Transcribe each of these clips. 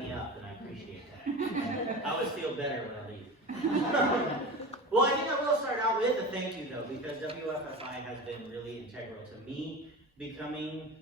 me up, and I appreciate that. I always feel better when I leave. Well, I think I will start out with a thank you, though, because WFFI has been really integral to me becoming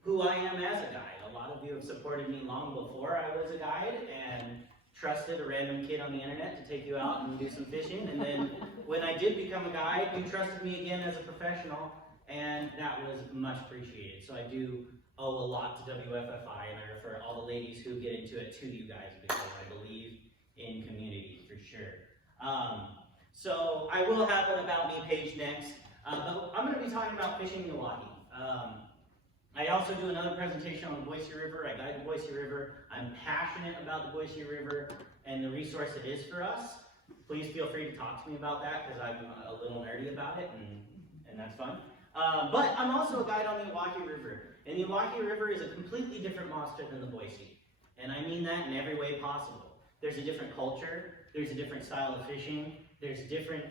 who I am as a guide. A lot of you have supported me long before I was a guide, and trusted a random kid on the internet to take you out and do some fishing. And then when I did become a guide, you trusted me again as a professional, and that was much appreciated. So I do owe a lot to WFFI, and I refer all the ladies who get into it to you guys because I believe in community for sure. So I will have an About Me page next, but I'm going to be talking about fishing in Owyhee. I also do another presentation on the Boise River. I guide the Boise River. I'm passionate about the Boise River and the resource it is for us. Please feel free to talk to me about that because I'm a little nerdy about it, and that's fun. But I'm also a guide on the Owyhee River. And the Owyhee River is a completely different monster than the Boise. And I mean that in every way possible. There's a different culture. There's a different style of fishing. There's different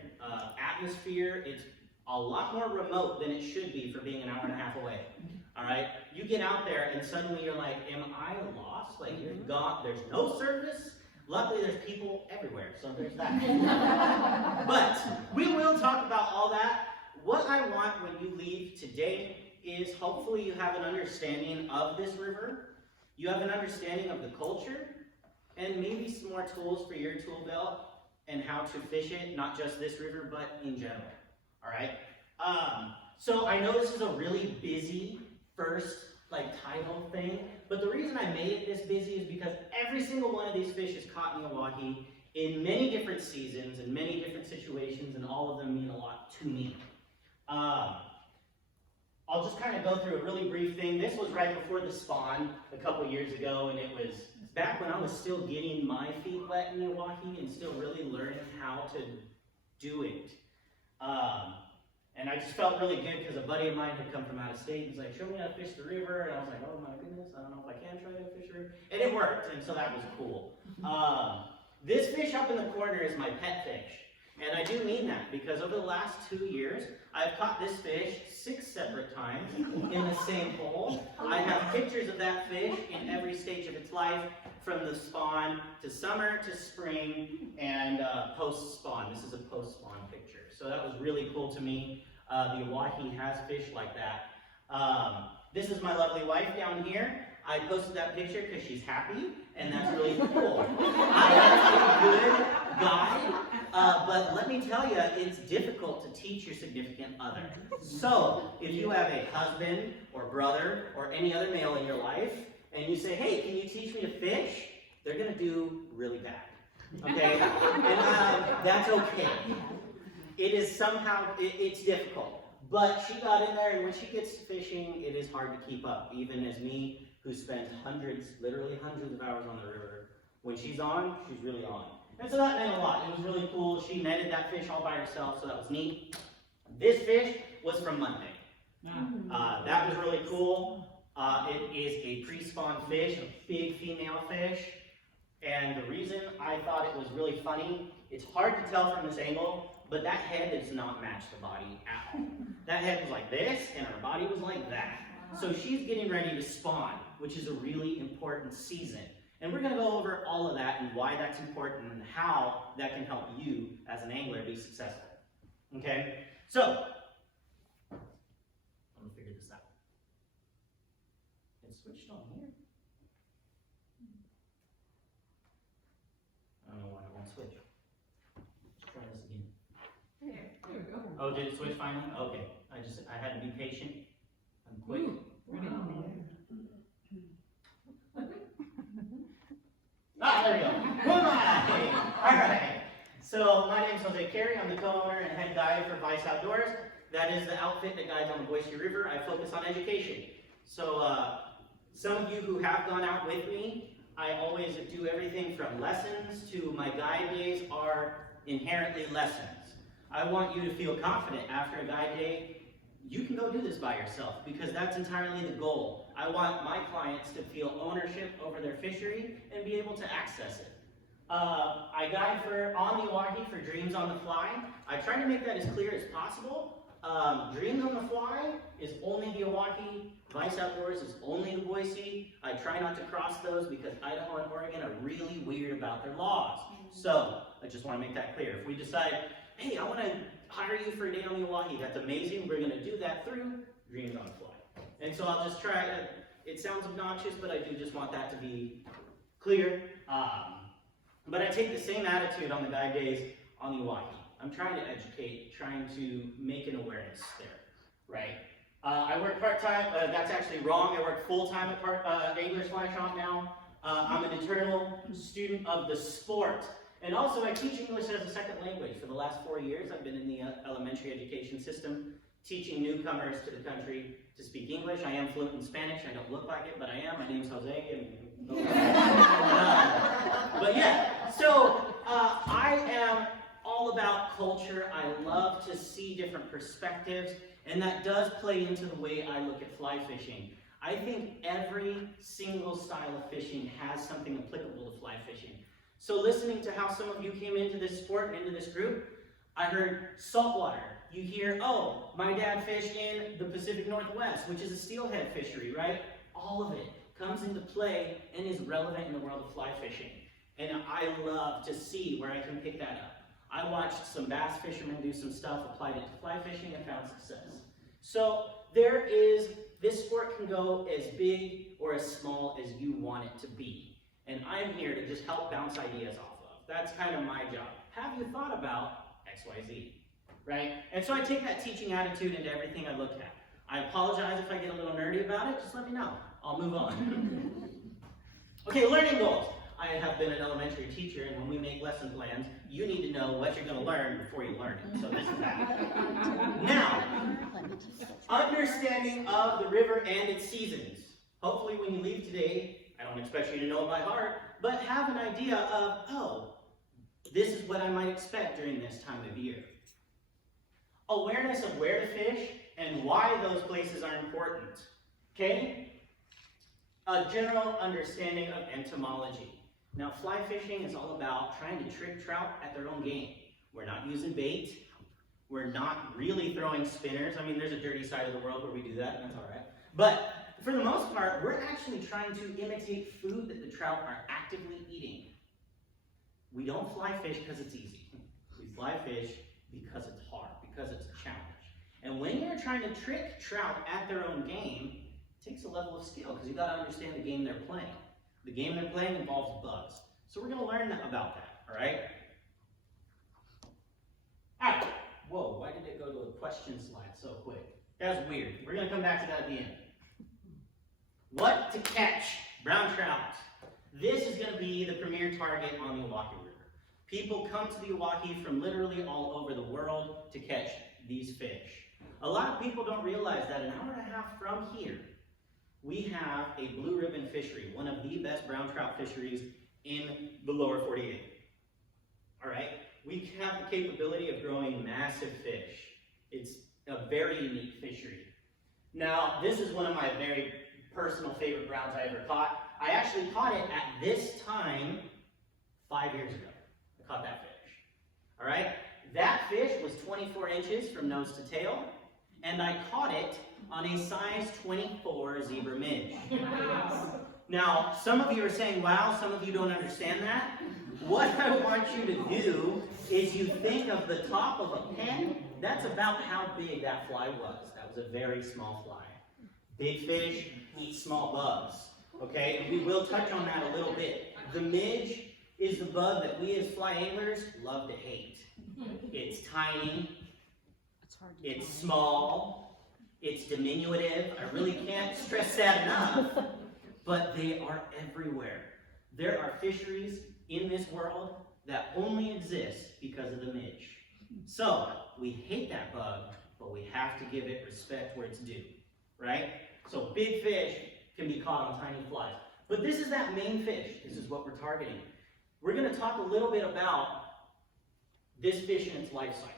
atmosphere. It's a lot more remote than it should be for being an hour and a half away. All right? You get out there and suddenly you're like, am I lost? Like, you're gone. There's no service. Luckily, there's people everywhere, so there's that. But we will talk about all that. What I want when you leave today is hopefully you have an understanding of this river. You have an understanding of the culture, and maybe some more tools for your tool belt and how to fish it, not just this river, but in general. All right? So I know this is a really busy first title thing, but the reason I made it this busy is because every single one of these fish is caught in the Owyhee in many different seasons and many different situations, and all of them mean a lot to me. I'll just kind of go through a really brief thing. This was right before the spawn a couple years ago, and it was back when I was still getting my feet wet in the Owyhee and still really learning how to do it. And I just felt really good because a buddy of mine had come from out of state. He's like, show me how to fish the river. And I was like, oh my goodness, I don't know if I can try to fish the river. And it worked, and so that was cool. This fish up in the corner is my pet fish. And I do mean that because over the last 2 years, I've caught this fish 6 separate times in the same hole. I have pictures of that fish in every stage of its life, from the spawn to summer to spring and post-spawn. This is a post-spawn picture. So that was really cool to me. The Owyhee has fish like that. This is my lovely wife down here. I posted that picture because she's happy, and that's really cool. I am a good guide, but let me tell you, it's difficult to teach your significant other. So, if you have a husband or brother or any other male in your life, and you say, hey, can you teach me to fish? They're going to do really bad. Okay? And that's okay. It is somehow, it's difficult. But she got in there, and when she gets fishing, it is hard to keep up. Even as me, who spends hundreds, literally hundreds of hours on the river, when she's on, she's really on. And so that meant a lot. It was really cool. She netted that fish all by herself, so that was neat. This fish was from Monday. That was really cool. It is a pre-spawn fish, a big female fish. And the reason I thought it was really funny, it's hard to tell from this angle, but that head does not match the body at all. That head was like this, and her body was like that. So she's getting ready to spawn, which is a really important season. And we're going to go over all of that and why that's important and how that can help you as an angler be successful. Okay? So, I'm going to figure this out. It's switched on here. I don't know why it won't switch. Let's try this again. There we go. Oh, did it switch finally? Okay. I had to be patient. I'm quick. Wow. There we go. All right. So my name is Karry. I'm the co-owner and head guide for Vice Outdoors. That is the outfit that guides on the Boise River. I focus on education. So some of you who have gone out with me, I always do everything from lessons to my guide days are inherently lessons. I want you to feel confident after a guide day. You can go do this by yourself because that's entirely the goal. I want my clients to feel ownership over their fishery and be able to access it. I guide on the Owyhee for Dreams on the Fly. I try to make that as clear as possible Dreams on the Fly is only the Owyhee. Vice Outdoors is only the Boise. I try not to cross those because Idaho and Oregon are really weird about their laws. So, I just want to make that clear. If we decide, hey, I want to hire you for a day on the Owyhee, that's amazing. We're going to do that through Dreams on the Fly. And so I'll just try, it sounds obnoxious, but I do just want that to be clear. But I take the same attitude on the guide days on the Owyhee. I'm trying to educate, trying to make an awareness there, right? I work part-time, that's actually wrong. I work full-time at English Fly Shop now. I'm an eternal student of the sport. And also I teach English as a second language. For the last 4 years, I've been in the elementary education system, teaching newcomers to the country to speak English. I am fluent in Spanish. I don't look like it, but I am. My name's Jose. But yeah, so I am all about culture. I love to see different perspectives, and that does play into the way I look at fly fishing. I think every single style of fishing has something applicable to fly fishing. So listening to how some of you came into this sport and into this group, I heard saltwater. You hear, oh, my dad fished in the Pacific Northwest, which is a steelhead fishery, right? All of it comes into play and is relevant in the world of fly fishing. And I love to see where I can pick that up. I watched some bass fishermen do some stuff, applied it to fly fishing, and found success. So this sport can go as big or as small as you want it to be. And I'm here to just help bounce ideas off of. That's kind of my job. Have you thought about XYZ, right? And so I take that teaching attitude into everything I look at. I apologize if I get a little nerdy about it, just let me know. I'll move on. Okay, learning goals. I have been an elementary teacher, and when we make lesson plans, you need to know what you're going to learn before you learn it. So this is that. Now, understanding of the river and its seasons. Hopefully when you leave today, I don't expect you to know it by heart, but have an idea of, oh, this is what I might expect during this time of year. Awareness of where to fish and why those places are important. Okay? A general understanding of entomology. Now, fly fishing is all about trying to trick trout at their own game. We're not using bait. We're not really throwing spinners. I mean, there's a dirty side of the world where we do that, and that's all right. But for the most part, we're actually trying to imitate food that the trout are actively eating. We don't fly fish because it's easy. We fly fish because it's hard, because it's a challenge. And when you're trying to trick trout at their own game, it takes a level of skill because you've got to understand the game they're playing. The game they're playing involves bugs. So we're going to learn about that, all right? All right. Whoa, why did it go to a question slide so quick? That was weird. We're going to come back to that at the end. What to catch? Brown trout. This is going to be the premier target on the Owyhee River. People come to the Owyhee from literally all over the world to catch these fish. A lot of people don't realize that an hour and a half from here, we have a blue ribbon fishery, one of the best brown trout fisheries in the lower 48. All right? We have the capability of growing massive fish. It's a very unique fishery. Now, this is one of my very personal favorite browns I ever caught. I actually caught it at this time 5 years ago. I caught that fish. All right? That fish was 24 inches from nose to tail, and I caught it on a size 24 zebra midge. Wow. Now, some of you are saying, wow, some of you don't understand that. What I want you to do is you think of the top of a pen. That's about how big that fly was. That was a very small fly. Big fish eat small bugs, okay? And we will touch on that a little bit. The midge is the bug that we as fly anglers love to hate. It's tiny, it's small, it's diminutive. I really can't stress that enough, but they are everywhere. There are fisheries in this world that only exist because of the midge. So, we hate that bug, but we have to give it respect where it's due, right? So big fish can be caught on tiny flies. But this is that main fish. This is what we're targeting. We're going to talk a little bit about this fish in its life cycle.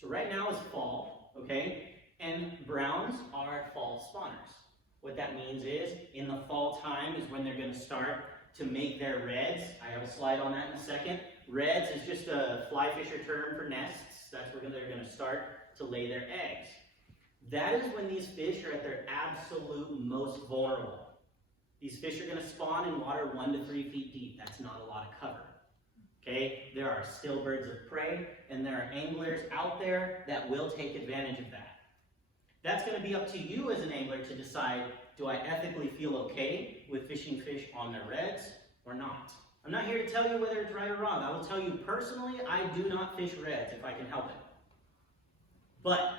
So right now is fall, okay? And browns are fall spawners. What that means is, in the fall time is when they're going to start to make their reds. I have a slide on that in a second. Reds is just a fly fisher term for nests. That's where they're going to start to lay their eggs. That is when these fish are at their absolute most vulnerable. These fish are going to spawn in water 1 to 3 feet deep. That's not a lot of cover. Okay? There are still birds of prey, and there are anglers out there that will take advantage of that. That's going to be up to you as an angler to decide, do I ethically feel okay with fishing fish on their reds or not? I'm not here to tell you whether it's right or wrong. I will tell you personally, I do not fish reds if I can help it. But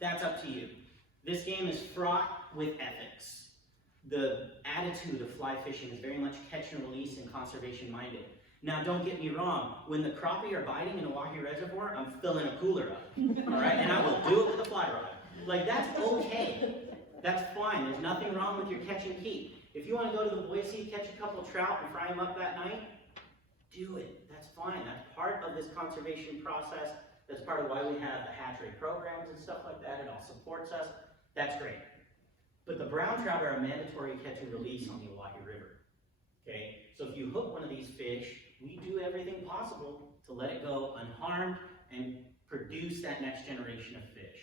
that's up to you. This game is fraught with ethics. The attitude of fly fishing is very much catch and release and conservation minded. Now don't get me wrong, when the crappie are biting in Owyhee Reservoir, I'm filling a cooler up, all right? And I will do it with a fly rod. Like, that's okay. That's fine. There's nothing wrong with your catch and keep. If you want to go to the Owyhee, catch a couple trout and fry them up that night, do it. That's fine. That's part of this conservation process. That's part of why we have the hatchery programs and stuff like that. It all supports us. That's great. But the brown trout are a mandatory catch and release on the Owyhee River. Okay? So if you hook one of these fish, we do everything possible to let it go unharmed and produce that next generation of fish.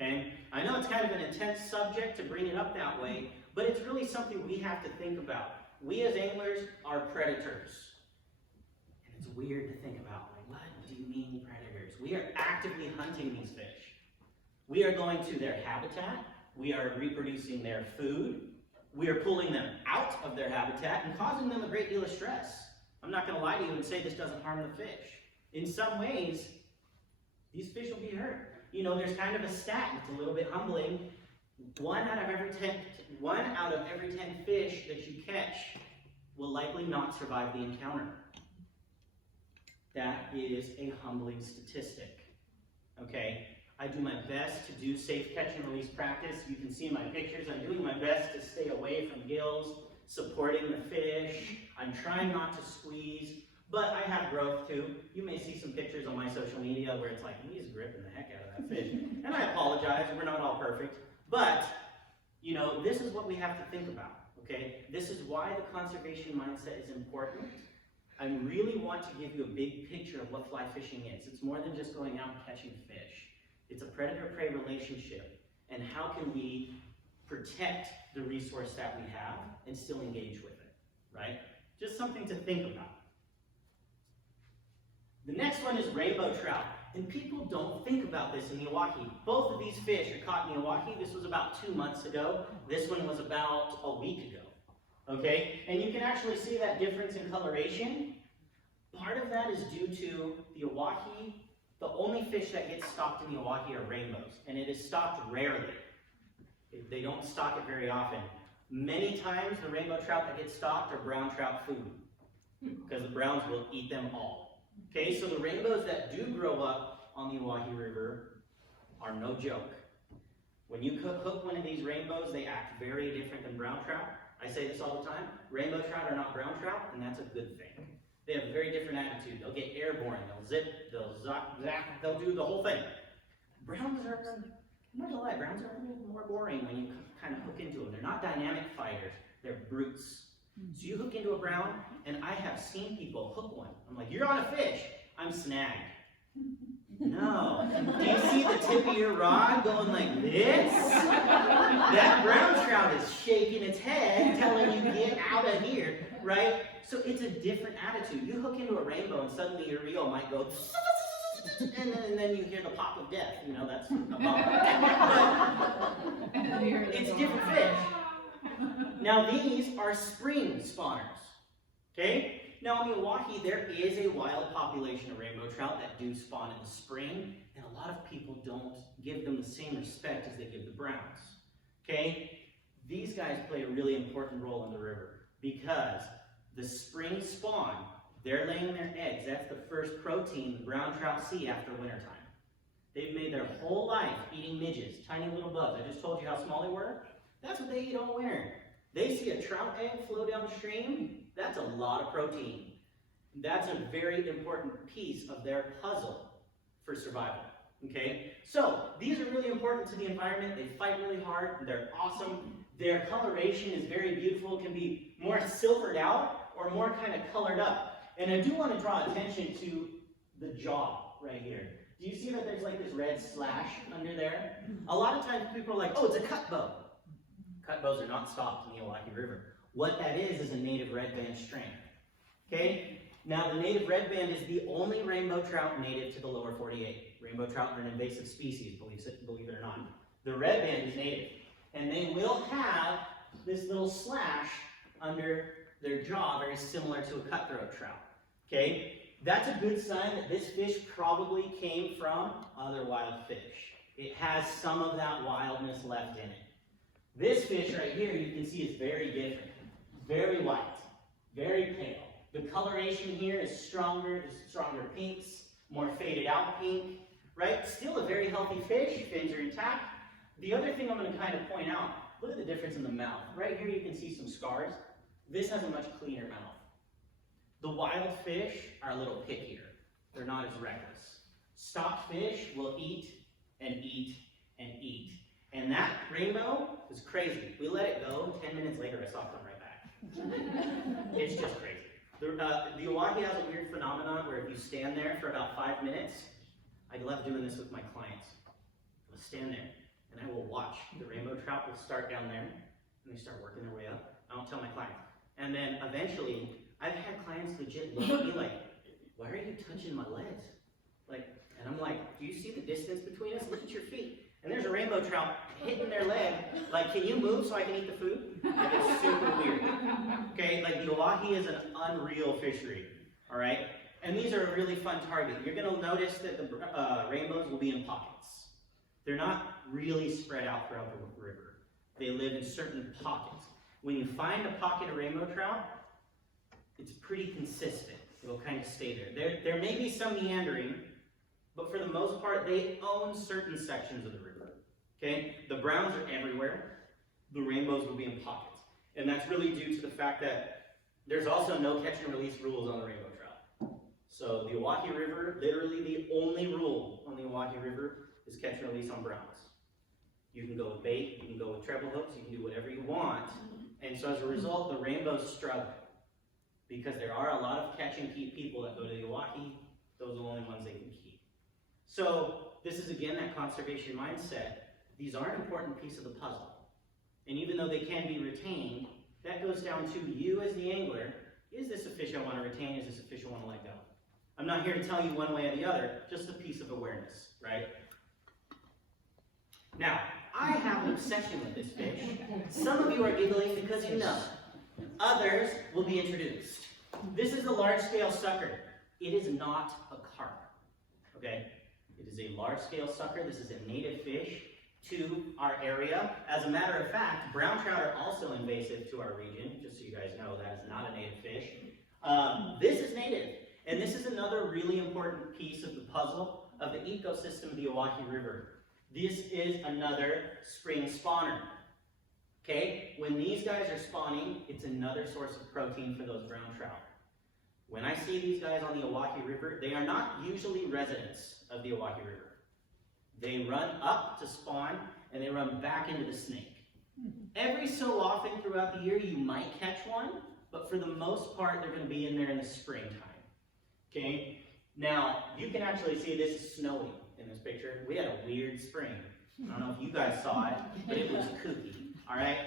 Okay? I know it's kind of an intense subject to bring it up that way, but it's really something we have to think about. We as anglers are predators. And it's weird to think about, like, what do you mean predators? We are actively hunting these fish. We are going to their habitat. We are reproducing their food. We are pulling them out of their habitat and causing them a great deal of stress. I'm not going to lie to you and say this doesn't harm the fish. In some ways, these fish will be hurt. You know, there's kind of a stat, it's a little bit humbling. 1 out of every 10 fish that you catch will likely not survive the encounter. That is a humbling statistic. Okay? I do my best to do safe catch and release practice. You can see in my pictures, I'm doing my best to stay away from gills, supporting the fish. I'm trying not to squeeze, but I have growth too. You may see some pictures on my social media where it's like, he's gripping the heck out of that fish. And I apologize, we're not all perfect. But, you know, this is what we have to think about, okay? This is why the conservation mindset is important. I really want to give you a big picture of what fly fishing is. It's more than just going out and catching fish. It's a predator-prey relationship, and how can we protect the resource that we have and still engage with it, right? Just something to think about. The next one is rainbow trout, and people don't think about this in the Owyhee. Both of these fish are caught in the Owyhee. This was about 2 months ago. This one was about a week ago, okay? And you can actually see that difference in coloration. Part of that is due to the Owyhee. The only fish that gets stocked in the Owyhee are rainbows, and it is stocked rarely. They don't stock it very often. Many times the rainbow trout that get stocked are brown trout food, because the browns will eat them all. Okay, so the rainbows that do grow up on the Owyhee River are no joke. When you hook one of these rainbows, they act very different than brown trout. I say this all the time, rainbow trout are not brown trout, and that's a good thing. They have a very different attitude. They'll get airborne, they'll zip, they'll zap, they'll do the whole thing. Browns are, I'm not gonna lie, browns are a little more boring when you kind of hook into them. They're not dynamic fighters, they're brutes. So you hook into a brown, and I have seen people hook one. I'm like, you're on a fish. I'm snagged. No. Do you see the tip of your rod going like this? That brown trout is shaking its head, telling you get out of here, right? So it's a different attitude. You hook into a rainbow and suddenly your reel might go, and then you hear the pop of death. You know, that's a bummer. But it's a different fish. Now these are spring spawners, okay? Now in the Owyhee, there is a wild population of rainbow trout that do spawn in the spring, and a lot of people don't give them the same respect as they give the browns, okay? These guys play a really important role in the river because the spring spawn, they're laying their eggs. That's the first protein the brown trout see after wintertime. They've made their whole life eating midges, tiny little bugs. I just told you how small they were. That's what they eat all winter. They see a trout egg flow downstream, that's a lot of protein. That's a very important piece of their puzzle for survival, okay? So, these are really important to the environment. They fight really hard. They're awesome. Their coloration is very beautiful. It can be more silvered out or more kind of colored up. And I do want to draw attention to the jaw right here. Do you see that there's like this red slash under there? A lot of times people are like, oh, it's a cut bow. Cut bows are not stocked in the Owyhee River. What that is a native red band strain. Okay? Now the native red band is the only rainbow trout native to the lower 48. Rainbow trout are an invasive species, believe it or not. The red band is native. And they will have this little slash under their jaw, very similar to a cutthroat trout. Okay? That's a good sign that this fish probably came from other wild fish. It has some of that wildness left in it. This fish right here, you can see, is very different. Very white, very pale. The coloration here is stronger. There's stronger pinks, more faded out pink, right? Still a very healthy fish. Fins are intact. The other thing I'm going to kind of point out, look at the difference in the mouth. Right here you can see some scars. This has a much cleaner mouth. The wild fish are a little pickier. They're not as reckless. Stocked fish will eat and eat and eat. And that rainbow is crazy. We let it go, 10 minutes later I saw it come right back. It's just crazy. The Owyhee has a weird phenomenon where if you stand there for about 5 minutes, I love doing this with my clients. I'll stand there and I will watch. The rainbow trout will start down there and they start working their way up. I don't tell my clients. And then eventually, I've had clients legit look at me like, why are you touching my legs? Like, and I'm like, do you see the distance between us? Look at your feet. And there's a rainbow trout hitting their leg. Like, can you move so I can eat the food? Like, it's super weird. Okay, like the Owyhee is an unreal fishery. All right? And these are a really fun target. You're going to notice that the rainbows will be in pockets. They're not really spread out throughout the river. They live in certain pockets. When you find a pocket of rainbow trout, it's pretty consistent. It'll kind of stay there. There may be some meandering, but for the most part, they own certain sections of the river. Okay? The browns are everywhere. The rainbows will be in pockets. And that's really due to the fact that there's also no catch and release rules on the rainbow trout. So the Owyhee River, literally the only rule on the Owyhee River is catch and release on browns. You can go with bait, you can go with treble hooks, you can do whatever you want. And so as a result, the rainbows struggle. Because there are a lot of catch and keep people that go to the Owyhee. Those are the only ones they can keep. So this is again that conservation mindset. These are an important piece of the puzzle. And even though they can be retained, that goes down to you as the angler. Is this a fish I want to retain? Is this a fish I want to let go? I'm not here to tell you one way or the other, just a piece of awareness, right? Now, I have an obsession with this fish. Some of you are giggling because you know. Others will be introduced. This is a large-scale sucker. It is not a carp, okay? It is a large-scale sucker. This is a native fish to our area. As a matter of fact, brown trout are also invasive to our region, just so you guys know that is not a native fish. This is native, and this is another really important piece of the puzzle of the ecosystem of the Owyhee River. This is another spring spawner. Okay, when these guys are spawning, it's another source of protein for those brown trout. When I see these guys on the Owyhee River, they are not usually residents of the Owyhee River. They run up to spawn, and they run back into the snake. Every so often throughout the year, you might catch one, but for the most part, they're going to be in there in the springtime. Okay, now, you can actually see this is snowing in this picture. We had a weird spring. I don't know if you guys saw it, but it was kooky. All right,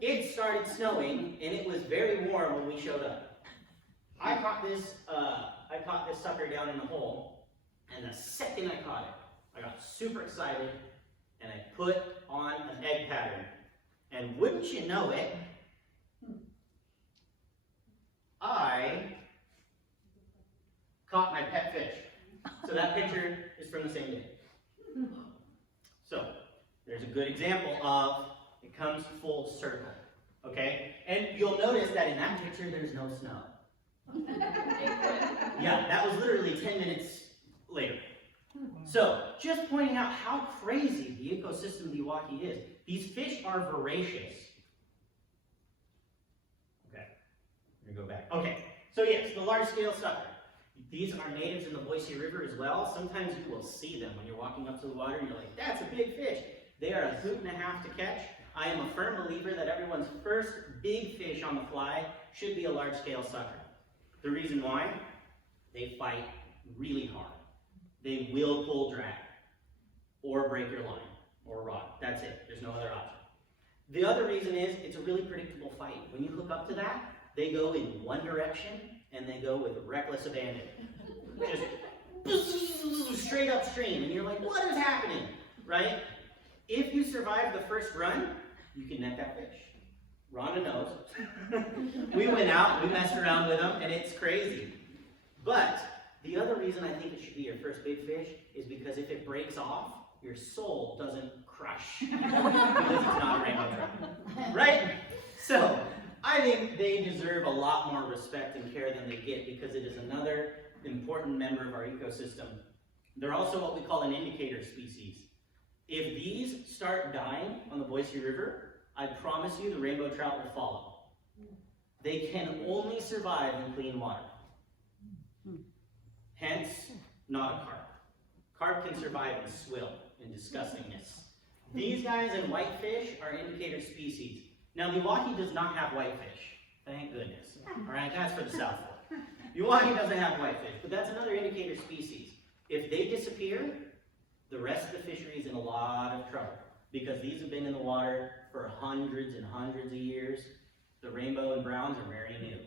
it started snowing and it was very warm when we showed up. I caught this sucker down in the hole, and the second I caught it, I got super excited and I put on an egg pattern. And wouldn't you know it, I caught my pet fish. So that picture is from the same day. So there's a good example of it comes full circle, okay? And you'll notice that in that picture, there's no snow. Yeah, that was literally 10 minutes later. So, just pointing out how crazy the ecosystem of the Owyhee is. These fish are voracious. Okay, let me go back. Okay, so yes, the large-scale sucker. These are natives in the Owyhee River as well. Sometimes you will see them when you're walking up to the water and you're like, that's a big fish. They are 1.5 feet to catch. I am a firm believer that everyone's first big fish on the fly should be a large-scale sucker. The reason why? They fight really hard. they will pull drag or break your line or rod. That's it. There's no other option. The other reason is it's a really predictable fight. When you hook up to that, they go in one direction and they go with reckless abandon. Just straight upstream, and you're like, what is happening, right? If you survive the first run, you can net that fish. Rhonda knows. We went out, we messed around with them, and it's crazy. But the other reason I think it should be your first big fish is because if it breaks off, your soul doesn't crush because it's not a rainbow trout, right? So I think they deserve a lot more respect and care than they get because it is another important member of our ecosystem. They're also what we call an indicator species. If these start dying on the Boise River, I promise you the rainbow trout will follow. They can only survive in clean water. Hence, not a carp. Carp can survive in swill, in disgustingness. These guys and whitefish are indicator species. Now, the Owyhee does not have whitefish. Thank goodness. All right, that's for the South Fork. The Owyhee doesn't have whitefish, but that's another indicator species. If they disappear, the rest of the fishery is in a lot of trouble because these have been in the water for hundreds and hundreds of years. The rainbow and browns are very new.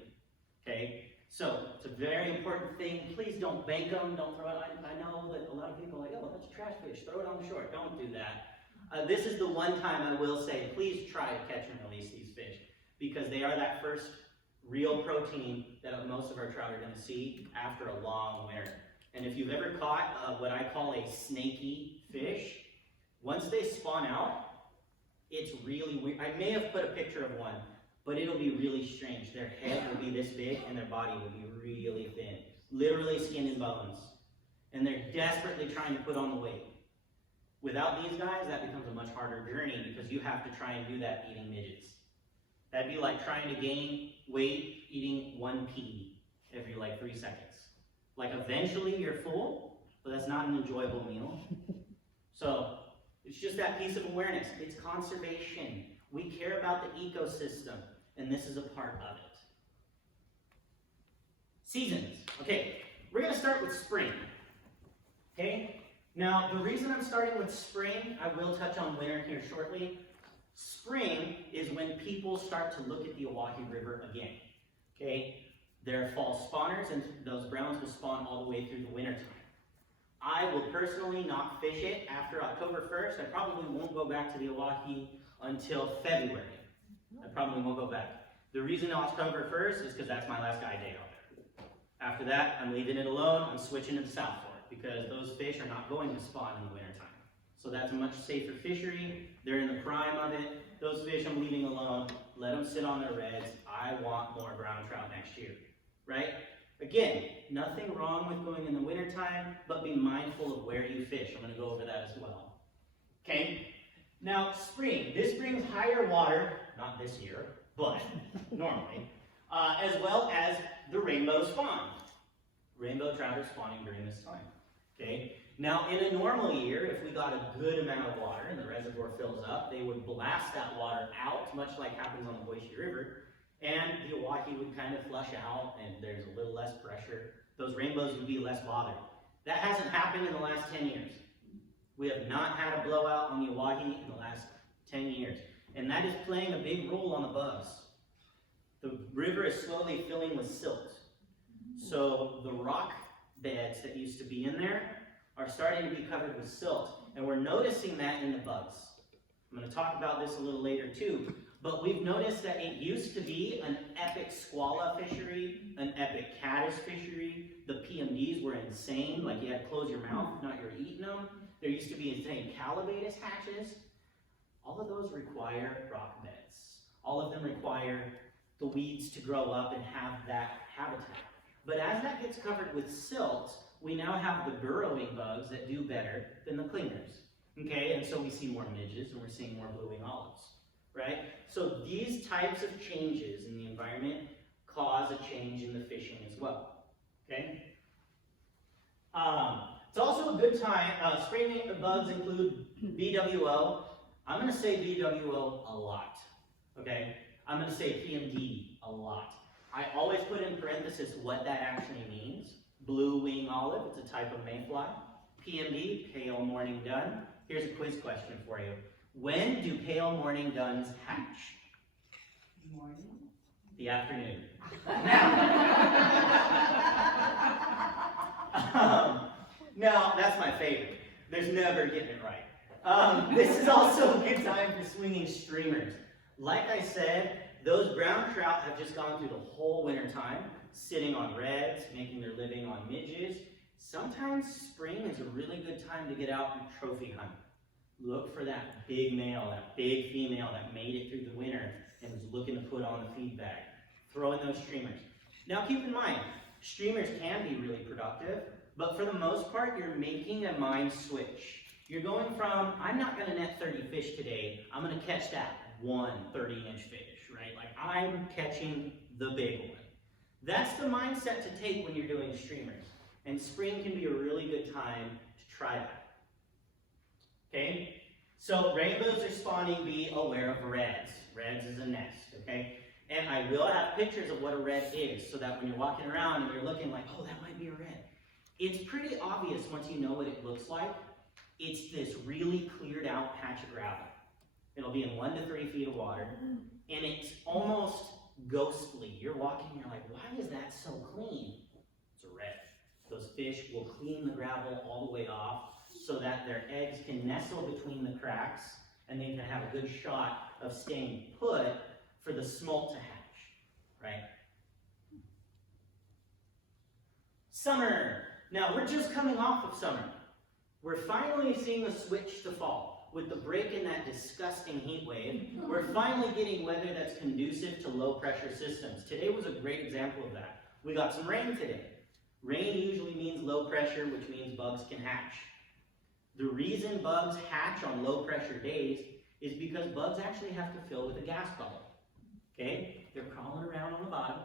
Okay? So it's a very important thing. Please don't bank them. Don't throw it. I know that a lot of people are like, oh, that's a trash fish. Throw it on the shore. Don't do that. This is the one time I will say, please try to catch and release these fish because they are that first real protein that most of our trout are going to see after a long winter. And if you've ever caught what I call a snaky fish, once they spawn out, it's really weird. I may have put a picture of one, but it'll be really strange. Their head will be this big and their body will be really thin. Literally skin and bones. And they're desperately trying to put on the weight. Without these guys, that becomes a much harder journey because you have to try and do that eating midgets. That'd be like trying to gain weight eating 1 pea every like 3 seconds. Like eventually you're full, but that's not an enjoyable meal. So it's just that piece of awareness. It's conservation. We care about the ecosystem, and this is a part of it. Seasons. Okay, we're going to start with spring. Okay? Now, the reason I'm starting with spring, I will touch on winter here shortly. Spring is when people start to look at the Owyhee River again. Okay? They're fall spawners, and those browns will spawn all the way through the winter time. I will personally not fish it after October 1st. I probably won't go back to the Owyhee until February. I probably won't go back. The reason October 1st is because that's my last guide day out there. After that, I'm leaving it alone. I'm switching to the South Fork because those fish are not going to spawn in the wintertime. So that's a much safer fishery. They're in the prime of it. Those fish I'm leaving alone. Let them sit on their reds. I want more brown trout next year, right? Again, nothing wrong with going in the wintertime, but be mindful of where you fish. I'm going to go over that as well. Okay? Now, spring. This brings higher water, not this year, but normally, as well as the rainbow spawn. Rainbow trout are spawning during this time. Okay? Now, in a normal year, if we got a good amount of water and the reservoir fills up, they would blast that water out, much like happens on the Boise River, and the Owyhee would kind of flush out, and there's a little less pressure. Those rainbows would be less bothered. That hasn't happened in the last 10 years. We have not had a blowout on the Owyhee in the last 10 years. And that is playing a big role on the bugs. The river is slowly filling with silt. So the rock beds that used to be in there are starting to be covered with silt. And we're noticing that in the bugs. I'm going to talk about this a little later too. But we've noticed that it used to be an epic squala fishery, an epic caddis fishery. The PMDs were insane, like you had to close your mouth, if not you're eating them. There used to be insane calabatus hatches. All of those require rock beds. All of them require the weeds to grow up and have that habitat. But as that gets covered with silt, we now have the burrowing bugs that do better than the clingers. Okay, and so we see more midges and we're seeing more blue-wing olives. Right? So these types of changes in the environment cause a change in the fishing as well. Okay? It's also a good time. Spring bugs include BWO. I'm going to say BWO a lot. Okay? I'm going to say PMD a lot. I always put in parenthesis what that actually means. Blue wing olive, it's a type of mayfly. PMD, pale morning dun. Here's a quiz question for you. When do pale morning duns hatch? Morning. The afternoon. Now, that's my favorite. There's never getting it right. This is also a good time for swinging streamers. Like I said, those brown trout have just gone through the whole winter time, sitting on reds, making their living on midges. Sometimes spring is a really good time to get out and trophy hunt. Look for that big male, that big female that made it through the winter and was looking to put on a feed bag. Throw in those streamers. Now keep in mind, streamers can be really productive, but for the most part, you're making a mind switch. You're going from, I'm not gonna net 30 fish today, I'm gonna catch that one 30-inch fish, right? Like I'm catching the big one. That's the mindset to take when you're doing streamers. And spring can be a really good time to try that. Okay? So rainbows are spawning, be aware of reds. Reds is a nest, okay? And I will have pictures of what a red is, so that when you're walking around and you're looking like, oh, that might be a red. It's pretty obvious once you know what it looks like. It's this really cleared out patch of gravel. It'll be in 1 to 3 feet of water, and it's almost ghostly. You're walking and you're like, why is that so clean? It's a red. Those fish will clean the gravel all the way off so that their eggs can nestle between the cracks and they can have a good shot of staying put for the smolt to hatch, right? Summer. Now, we're just coming off of summer. We're finally seeing the switch to fall. With the break in that disgusting heat wave, we're finally getting weather that's conducive to low pressure systems. Today was a great example of that. We got some rain today. Rain usually means low pressure, which means bugs can hatch. The reason bugs hatch on low pressure days is because bugs actually have to fill with a gas bubble. Okay? They're crawling around on the bottom,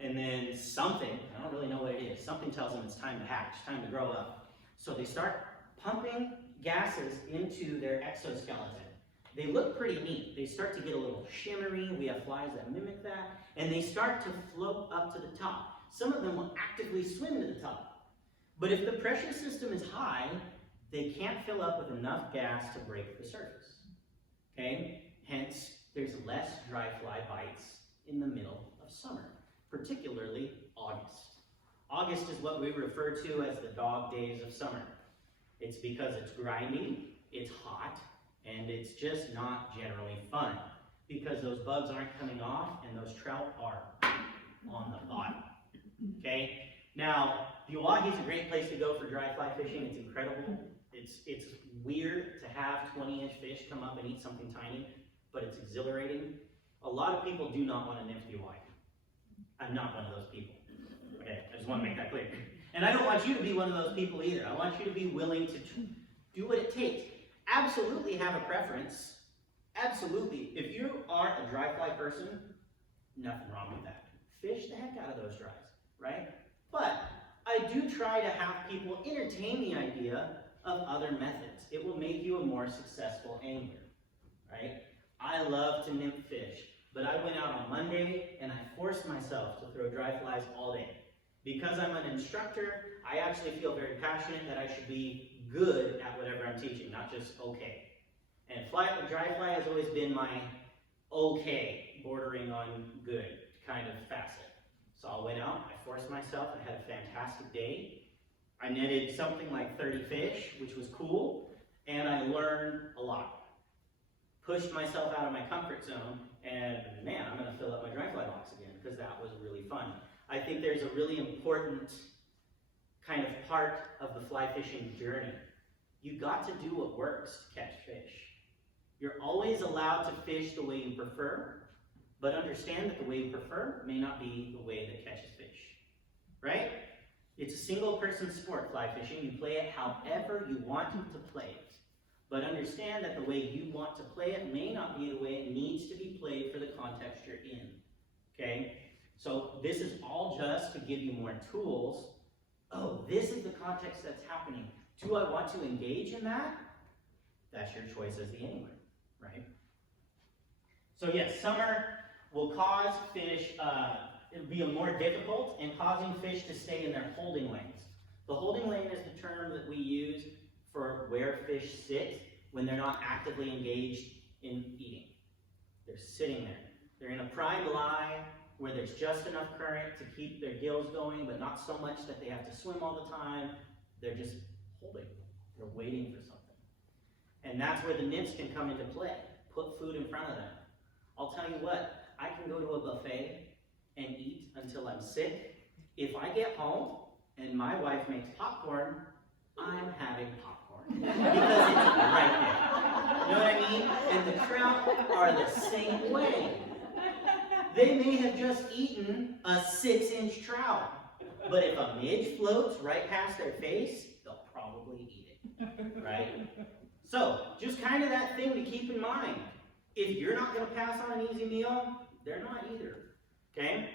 and then something, I don't really know what it is, something tells them it's time to hatch, time to grow up. So they start pumping gases into their exoskeleton. They look pretty neat. They start to get a little shimmery. We have flies that mimic that. And they start to float up to the top. Some of them will actively swim to the top. But if the pressure system is high, they can't fill up with enough gas to break the surface. Okay? Hence, there's less dry fly bites in the middle of summer, particularly August. August is what we refer to as the dog days of summer. It's because it's grindy, it's hot, and it's just not generally fun because those bugs aren't coming off and those trout are on the bottom. Okay? Now, the Owyhee is a great place to go for dry fly fishing. It's incredible. It's weird to have 20-inch fish come up and eat something tiny, but it's exhilarating. A lot of people do not want to nymph the Owyhee. I'm not one of those people. Okay, I just want to make that clear. And I don't want you to be one of those people either. I want you to be willing to do what it takes. Absolutely have a preference. Absolutely. If you are a dry fly person, nothing wrong with that. Fish the heck out of those dries, right? But I do try to have people entertain the idea of other methods. It will make you a more successful angler, right? I love to nymph fish, but I went out on Monday and I forced myself to throw dry flies all day. Because I'm an instructor, I actually feel very passionate that I should be good at whatever I'm teaching, not just okay. And dry fly has always been my okay, bordering on good kind of facet. So I went out, I forced myself, I had a fantastic day. I netted something like 30 fish, which was cool, and I learned a lot. Pushed myself out of my comfort zone, and man, I'm gonna fill up my dry fly box again, because that was really fun. I think there's a really important kind of part of the fly fishing journey. You got to do what works to catch fish. You're always allowed to fish the way you prefer, but understand that the way you prefer may not be the way that catches fish, right? It's a single person sport, fly fishing. You play it however you want to play it. But understand that the way you want to play it may not be the way it needs to be played for the context you're in, okay? So this is all just to give you more tools. Oh, this is the context that's happening. Do I want to engage in that? That's your choice as the angler, right? So yes, summer will cause fish, it'll be more difficult in causing fish to stay in their holding lanes. The holding lane is the term that we use for where fish sit when they're not actively engaged in eating. They're sitting there. They're in a prime lie where there's just enough current to keep their gills going, but not so much that they have to swim all the time. They're just holding. They're waiting for something. And that's where the nymphs can come into play. Put food in front of them. I'll tell you what, I can go to a buffet and eat until I'm sick. If I get home and my wife makes popcorn, I'm having popcorn. Because it's right there. You know what I mean? And the trout are the same way. They may have just eaten a 6-inch trout, but if a midge floats right past their face, they'll probably eat it, right? So, just kind of that thing to keep in mind. If you're not going to pass on an easy meal, they're not either, okay?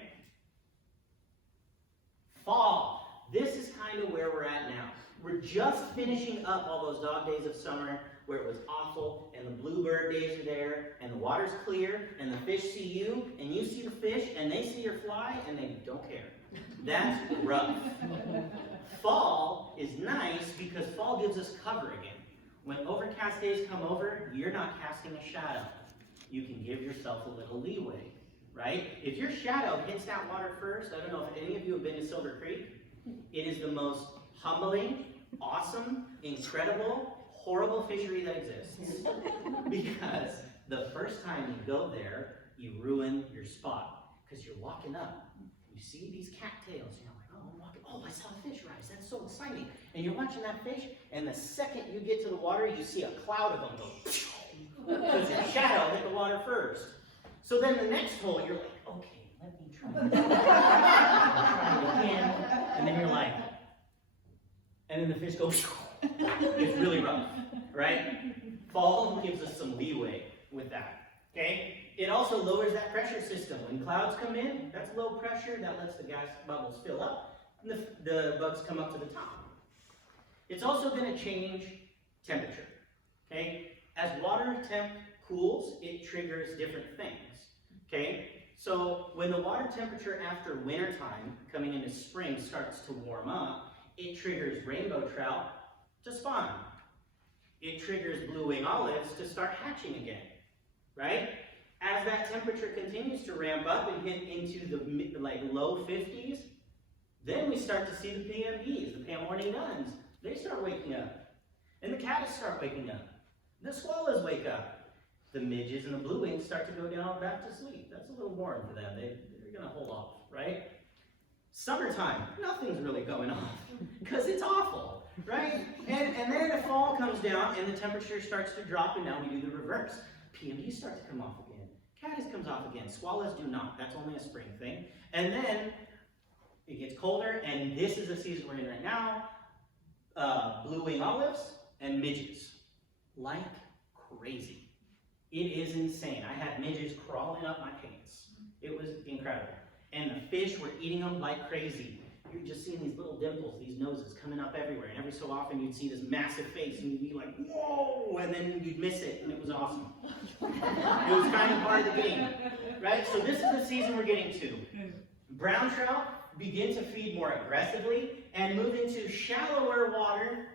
Fall. This is kind of where we're at now. We're just finishing up all those dog days of summer where it was awful, and the bluebird days are there, and the water's clear, and the fish see you, and you see the fish, and they see your fly, and they don't care. That's rough. Fall is nice because fall gives us cover again. When overcast days come over, you're not casting a shadow. You can give yourself a little leeway, right? If your shadow hits that water first, I don't know if any of you have been to Silver Creek, it is the most humbling, awesome, incredible, horrible fishery that exists. Because the first time you go there, you ruin your spot. Because you're walking up, you see these cattails, and you're like, oh, I'm walking, oh, I saw a fish rise, that's so exciting. And you're watching that fish, and the second you get to the water, you see a cloud of them go, because your shadow hit the water first. So then the next hole, you're like, okay, let me try it. Try it again. And then you're like, and then the fish goes, it's really rough, right? Fall gives us some leeway with that, okay? It also lowers that pressure system. When clouds come in, that's low pressure, that lets the gas bubbles fill up, and the bugs come up to the top. It's also going to change temperature, okay? As water temp cools, it triggers different things, okay? So when the water temperature after winter time, coming into spring, starts to warm up, it triggers rainbow trout to spawn. It triggers blue-wing olives to start hatching again, right? As that temperature continues to ramp up and hit into the low 50s, then we start to see the PMDs, the Pam morning duns. They start waking up. And the caddis start waking up. The swallows wake up. The midges and the blue wings start to go down back to sleep. That's a little warm for them. They're going to hold off, right? Summertime, nothing's really going on because it's awful, right? And then the fall comes down and the temperature starts to drop, and now we do the reverse. PMDs start to come off again. Caddis comes off again. Swallows do not. That's only a spring thing. And then it gets colder, and this is the season we're in right now. Blue-wing olives and midges. Like crazy. It is insane. I had midges crawling up my pants. It was incredible. And the fish were eating them like crazy. You're just seeing these little dimples, these noses coming up everywhere. And every so often you'd see this massive face and you'd be like, whoa! And then you'd miss it, and it was awesome. It was kind of part of the game, right? So this is the season we're getting to. Brown trout begin to feed more aggressively and move into shallower water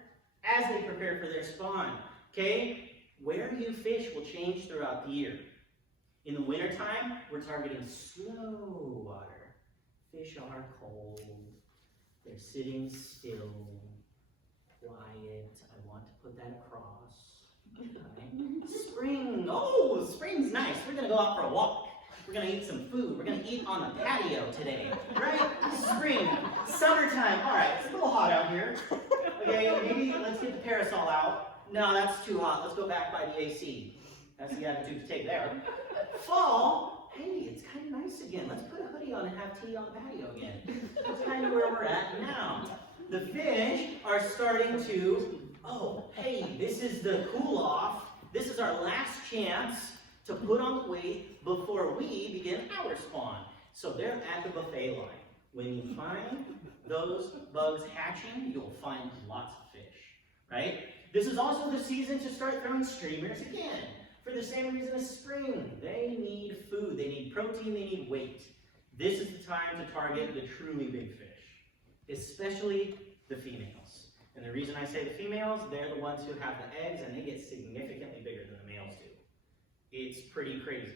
as they prepare for their spawn, okay? Where you fish will change throughout the year. In the wintertime, we're targeting slow water. Fish are cold. They're sitting still, quiet. I want to put that across. Okay. Spring. Oh, spring's nice. We're going to go out for a walk. We're going to eat some food. We're going to eat on the patio today, right? Spring. Summertime. All right, it's a little hot out here. Okay, maybe let's get the parasol out. No, that's too hot. Let's go back by the AC. That's the attitude to take there. Fall, hey, it's kind of nice again. Let's put a hoodie on and have tea on the patio again. That's kind of where we're at now. The fish are starting to, oh, hey, this is the cool off. This is our last chance to put on the weight before we begin our spawn. So they're at the buffet line. When you find those bugs hatching, you'll find lots of fish, right? This is also the season to start throwing streamers again. For the same reason as spring. They need food, they need protein, they need weight. This is the time to target the truly big fish. Especially the females. And the reason I say the females, they're the ones who have the eggs, and they get significantly bigger than the males do. It's pretty crazy.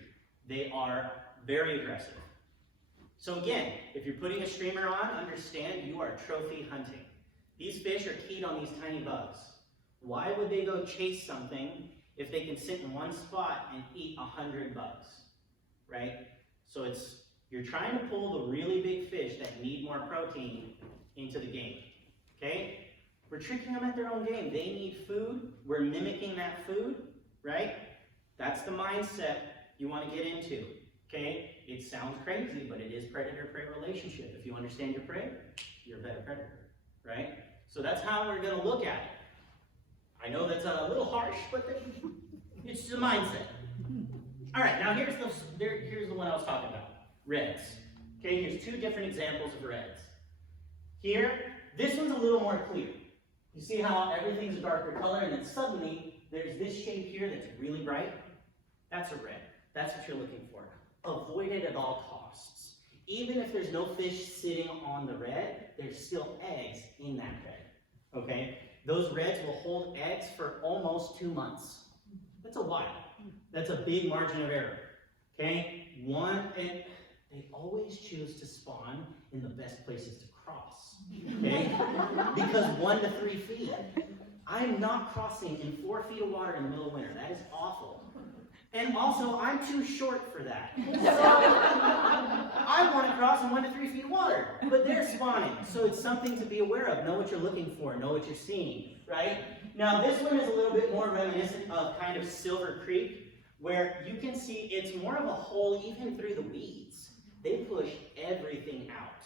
They are very aggressive. So again, if you're putting a streamer on, understand you are trophy hunting. These fish are keyed on these tiny bugs. Why would they go chase something if they can sit in one spot and eat 100 bugs, right? So you're trying to pull the really big fish that need more protein into the game, okay? We're tricking them at their own game. They need food. We're mimicking that food, right? That's the mindset you want to get into, okay? It sounds crazy, but it is predator-prey relationship. If you understand your prey, you're a better predator, right? So that's how we're going to look at it. I know that's a little harsh, but it's the mindset. All right, now here's the one I was talking about, reds. Okay, here's two different examples of reds. Here, this one's a little more clear. You see how everything's a darker color, and then suddenly there's this shade here that's really bright? That's a red. That's what you're looking for. Avoid it at all costs. Even if there's no fish sitting on the red, there's still eggs in that red, okay? Those reds will hold eggs for almost 2 months. That's a while. That's a big margin of error, okay? And they always choose to spawn in the best places to cross, okay? Because 1 to 3 feet. I'm not crossing in 4 feet of water in the middle of winter. That is awful. And also, I'm too short for that. I want to cross in 1 to 3 feet of water, but they're spawning. So it's something to be aware of. Know what you're looking for. Know what you're seeing, right? Now, this one is a little bit more reminiscent of kind of Silver Creek, where you can see it's more of a hole even through the weeds. They push everything out,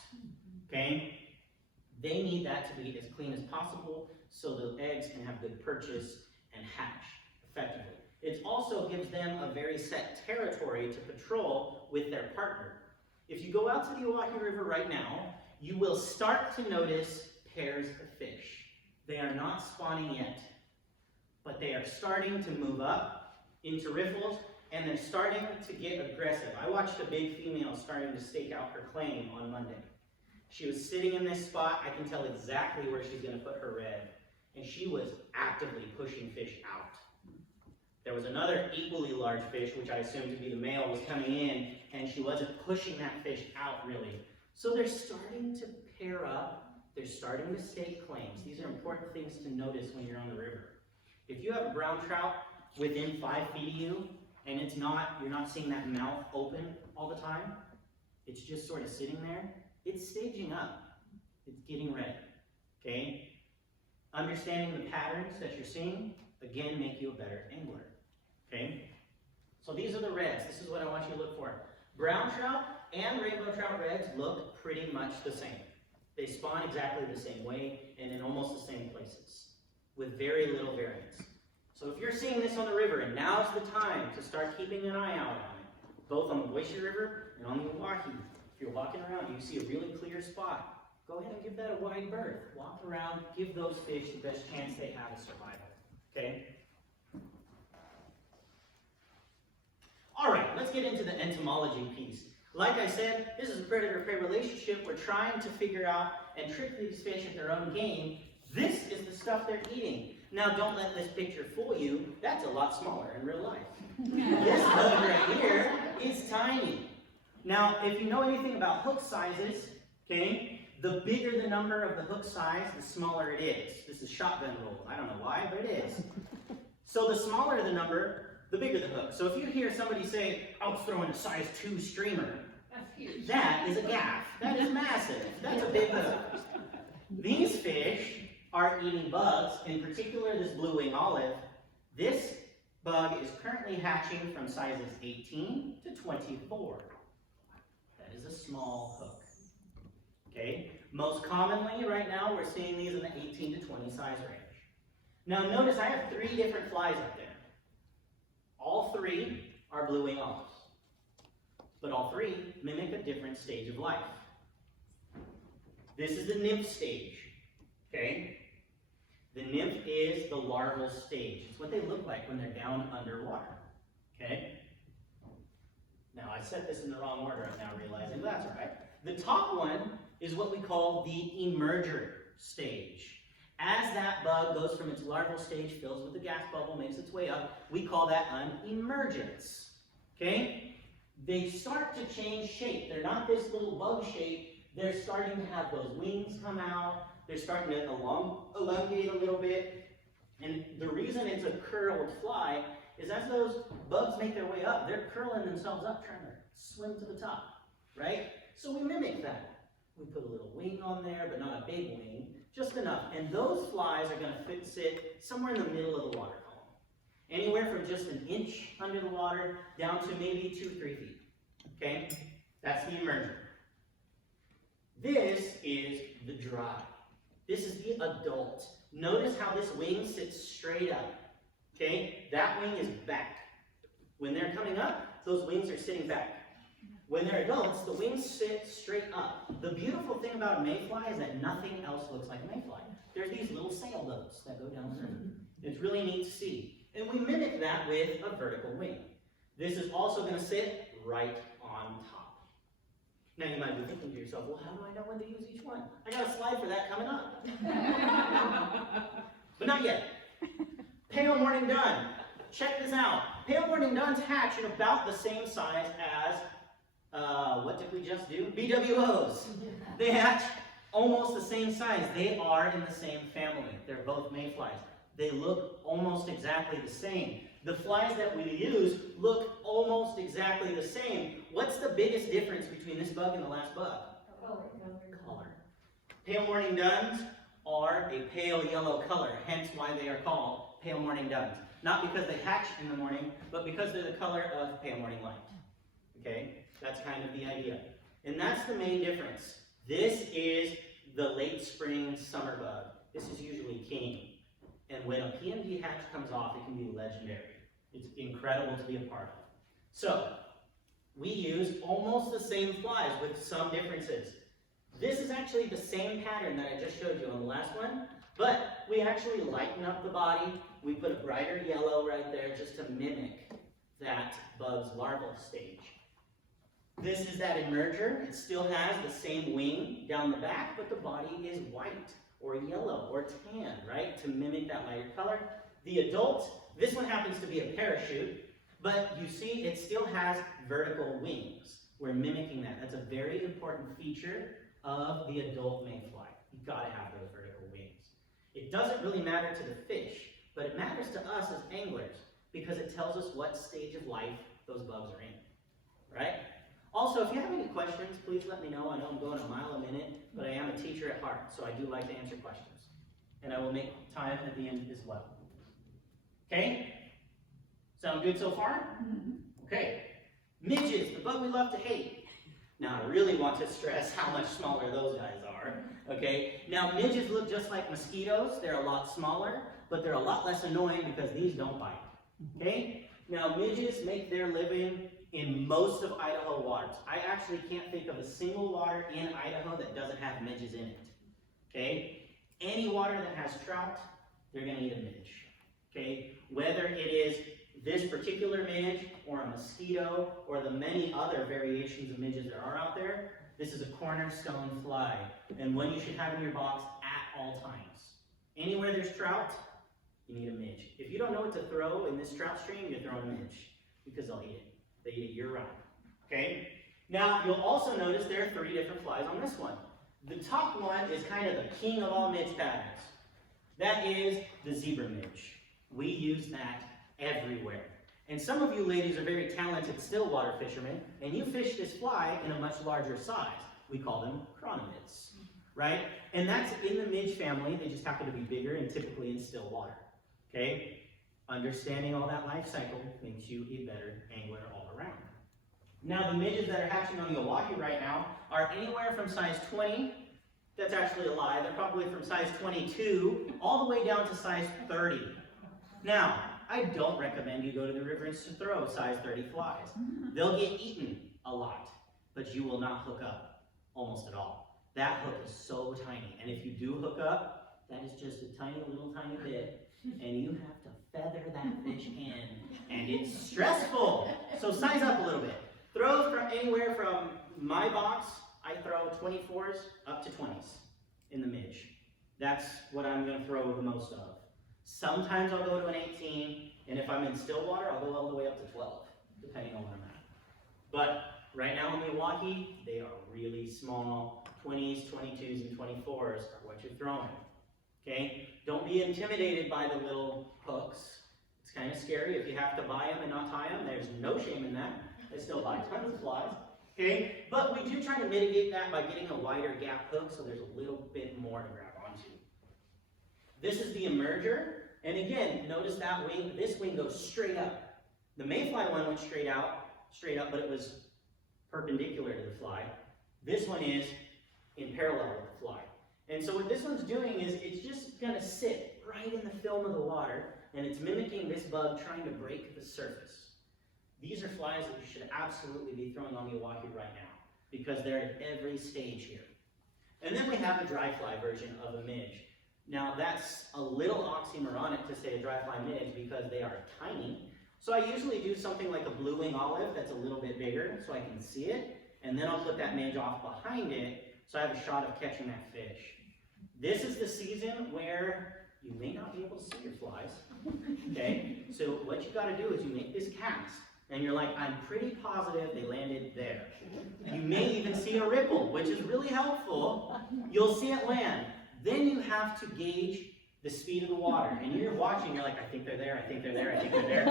okay? They need that to be as clean as possible so the eggs can have good purchase and hatch effectively. It also gives them a very set territory to patrol with their partner. If you go out to the Owyhee River right now, you will start to notice pairs of fish. They are not spawning yet, but they are starting to move up into riffles, and they're starting to get aggressive. I watched a big female starting to stake out her claim on Monday. She was sitting in this spot. I can tell exactly where she's going to put her red, and she was actively pushing fish out. There was another equally large fish, which I assumed to be the male, was coming in, and she wasn't pushing that fish out really. So they're starting to pair up. They're starting to stake claims. These are important things to notice when you're on the river. If you have a brown trout within 5 feet of you, and you're not seeing that mouth open all the time, it's just sort of sitting there, it's staging up. It's getting ready, okay? Understanding the patterns that you're seeing, again, make you a better angler, okay? So these are the reds. This is what I want you to look for. Brown trout and rainbow trout reds look pretty much the same. They spawn exactly the same way and in almost the same places with very little variance. So if you're seeing this on the river, and now's the time to start keeping an eye out on it, both on the Owyhee River and on the Owyhee. If you're walking around and you see a really clear spot, go ahead and give that a wide berth. Walk around, give those fish the best chance they have of survival, okay? All right, let's get into the entomology piece. Like I said, this is a predator-prey relationship. We're trying to figure out and trick these fish at their own game. This is the stuff they're eating. Now, don't let this picture fool you. That's a lot smaller in real life. This bug right here is tiny. Now, if you know anything about hook sizes, okay, the bigger the number of the hook size, the smaller it is. This is shotgun rule. I don't know why, but it is. So the smaller the number, the bigger the hook. So if you hear somebody say, I was throwing a size 2 streamer, That's huge. that is a gaff. That is massive. That's a big hook. These fish are eating bugs, in particular this blue wing olive. This bug is currently hatching from sizes 18 to 24. That is a small hook. Okay? Most commonly right now we're seeing these in the 18 to 20 size range. Now notice I have 3 different flies up there. All 3 are blue wing olives, but all 3 mimic a different stage of life. This is the nymph stage, okay? The nymph is the larval stage. It's what they look like when they're down underwater, okay? Now, I set this in the wrong order, I'm now realizing, but that's all right. The top one is what we call the emerger stage. As that bug goes from its larval stage, fills with the gas bubble, makes its way up, we call that an emergence. Okay? They start to change shape. They're not this little bug shape. They're starting to have those wings come out. They're starting to elongate a little bit. And the reason it's a curled fly is as those bugs make their way up, they're curling themselves up, trying to swim to the top, right? So we mimic that. We put a little wing on there, but not a big wing, just enough. And those flies are going to sit somewhere in the middle of the water column. Anywhere from just an inch under the water down to maybe 2-3 feet. Okay? That's the emerger. This is the dry. This is the adult. Notice how this wing sits straight up. Okay? That wing is back. When they're coming up, those wings are sitting back. When they're adults, the wings sit straight up. The beautiful thing about a mayfly is that nothing else looks like a mayfly. There's these little sailboats that go down the river. It's really neat to see. And we mimic that with a vertical wing. This is also going to sit right on top. Now you might be thinking to yourself, well, how do I know when to use each one? I got a slide for that coming up. But not yet. Pale morning dun. Check this out. Pale morning duns hatch in about the same size as, what did we just do? BWOs. They hatch almost the same size. They are in the same family. They're both mayflies. They look almost exactly the same. The flies that we use look almost exactly the same. What's the biggest difference between this bug and the last bug? Color. Pale morning duns are a pale yellow color, hence why they are called pale morning duns. Not because they hatch in the morning, but because they're the color of pale morning light. Okay? That's kind of the idea. And that's the main difference. This is the late spring summer bug. This is usually king. And when a PMD hatch comes off, it can be legendary. It's incredible to be a part of. So, we use almost the same flies with some differences. This is actually the same pattern that I just showed you on the last one, but we actually lighten up the body. We put a brighter yellow right there just to mimic that bug's larval stage. This is that emerger. It still has the same wing down the back, but the body is white or yellow or tan, right, to mimic that lighter color. The adult, this one happens to be a parachute, but you see it still has vertical wings. We're mimicking that. That's a very important feature of the adult mayfly. You've got to have those vertical wings. It doesn't really matter to the fish, but it matters to us as anglers because it tells us what stage of life those bugs are in, right? Also, if you have any questions, please let me know. I know I'm going a mile a minute, but I am a teacher at heart, so I do like to answer questions. And I will make time at the end as well. Okay? Sound good so far? Okay. Midges, the bug we love to hate. Now, I really want to stress how much smaller those guys are. Okay? Now, midges look just like mosquitoes. They're a lot smaller, but they're a lot less annoying because these don't bite. Okay? Now, midges make their living in most of Idaho waters. I actually can't think of a single water in Idaho that doesn't have midges in it. Okay? Any water that has trout, they're going to eat a midge. Okay? Whether it is this particular midge or a mosquito or the many other variations of midges there are out there, this is a cornerstone fly and one you should have in your box at all times. Anywhere there's trout, you need a midge. If you don't know what to throw in this trout stream, you're throwing a midge because they'll eat it. They eat it year-round. Okay? Now, you'll also notice there are 3 different flies on this one. The top one is kind of the king of all midge patterns. That is the zebra midge. We use that everywhere. And some of you ladies are very talented stillwater fishermen, and you fish this fly in a much larger size. We call them chronomids, right? And that's in the midge family. They just happen to be bigger and typically in still water. Okay? Understanding all that life cycle makes you a better angler all around. Now, the midges that are hatching on the Owyhee right now are anywhere from size 20, that's actually a lie, they're probably from size 22, all the way down to size 30. Now, I don't recommend you go to the river and throw size 30 flies. They'll get eaten a lot, but you will not hook up almost at all. That hook is so tiny, and if you do hook up, that is just a tiny bit, and you have to feather that fish in, and it's stressful. So size up a little bit. Throw from anywhere from my box, I throw 24s up to 20s in the midge. That's what I'm going to throw the most of. Sometimes I'll go to an 18, and if I'm in still water, I'll go all the way up to 12, depending on where I'm at. But right now in Milwaukee, they are really small. 20s, 22s, and 24s are what you're throwing. Okay? Don't be intimidated by the little hooks. It's kind of scary. If you have to buy them and not tie them, there's no shame in that. I still buy tons of flies. Okay? But we do try to mitigate that by getting a wider gap hook so there's a little bit more to grab onto. This is the emerger. And again, notice that wing, this wing goes straight up. The mayfly one went straight up, but it was perpendicular to the fly. This one is in parallel with the fly. And so what this one's doing is it's just going to sit right in the film of the water, and it's mimicking this bug trying to break the surface. These are flies that you should absolutely be throwing on the Owyhee right now, because they're at every stage here. And then we have the dry fly version of a midge. Now that's a little oxymoronic to say a dry fly midge because they are tiny. So I usually do something like a blue wing olive that's a little bit bigger so I can see it, and then I'll put that midge off behind it so I have a shot of catching that fish. This is the season where you may not be able to see your flies, okay? So what you gotta do is you make this cast, and you're like, I'm pretty positive they landed there. You may even see a ripple, which is really helpful. You'll see it land. Then you have to gauge the speed of the water, and you're watching, you're like, I think they're there, I think they're there, I think they're there.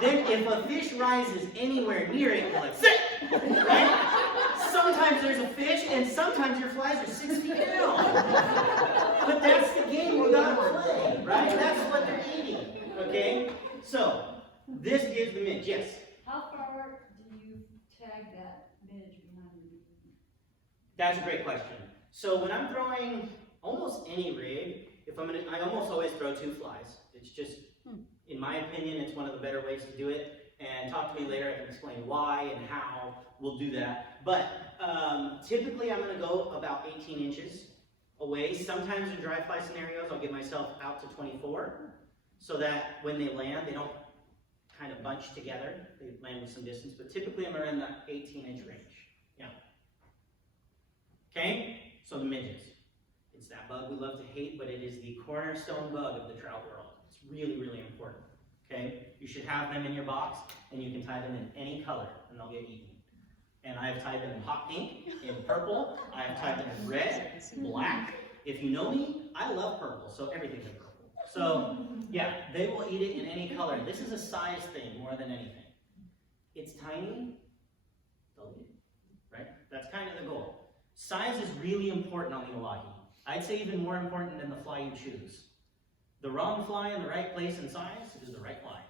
Then if a fish rises anywhere near it, you're like, sit! Right? Sometimes there's a fish, and sometimes your flies are 6 feet down. But that's the game we're gonna play, right? That's what they're eating, okay? So, this is the midge, yes? How far do you tag that midge behind you? That's a great question. So when I'm throwing almost any rig, I almost always throw 2 flies. It's just, in my opinion, it's one of the better ways to do it. And talk to me later, I can explain why and how we'll do that. But typically I'm gonna go about 18 inches away. Sometimes in dry fly scenarios, I'll get myself out to 24 so that when they land, they don't kind of bunch together. They land with some distance, but typically I'm around that 18-inch range. Yeah. Okay, so the midges. It's that bug we love to hate, but it is the cornerstone bug of the trout world. It's really, really important. Okay, you should have them in your box, and you can tie them in any color, and they'll get eaten. And I have tied them in hot pink, in purple. I have tied them in red, black. If you know me, I love purple, so everything's in purple. So, yeah, they will eat it in any color. This is a size thing more than anything. It's tiny, they'll eat it, right? That's kind of the goal. Size is really important on the Owyhee. I'd say even more important than the fly you choose. The wrong fly in the right place and size is the right fly.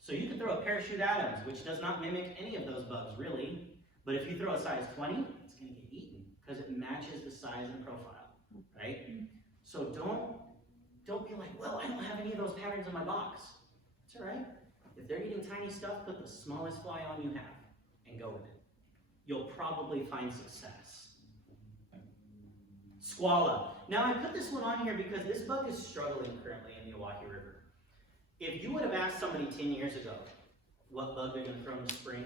So you could throw a parachute Adams, which does not mimic any of those bugs really, but if you throw a size 20, it's going to get eaten because it matches the size and profile, right? So don't be like, well, I don't have any of those patterns in my box. It's all right. If they're eating tiny stuff, put the smallest fly on you have and go with it. You'll probably find success. Squalla. Now I put this one on here because this bug is struggling currently in the Owyhee River. If you would have asked somebody 10 years ago what bug they're going to throw in the spring,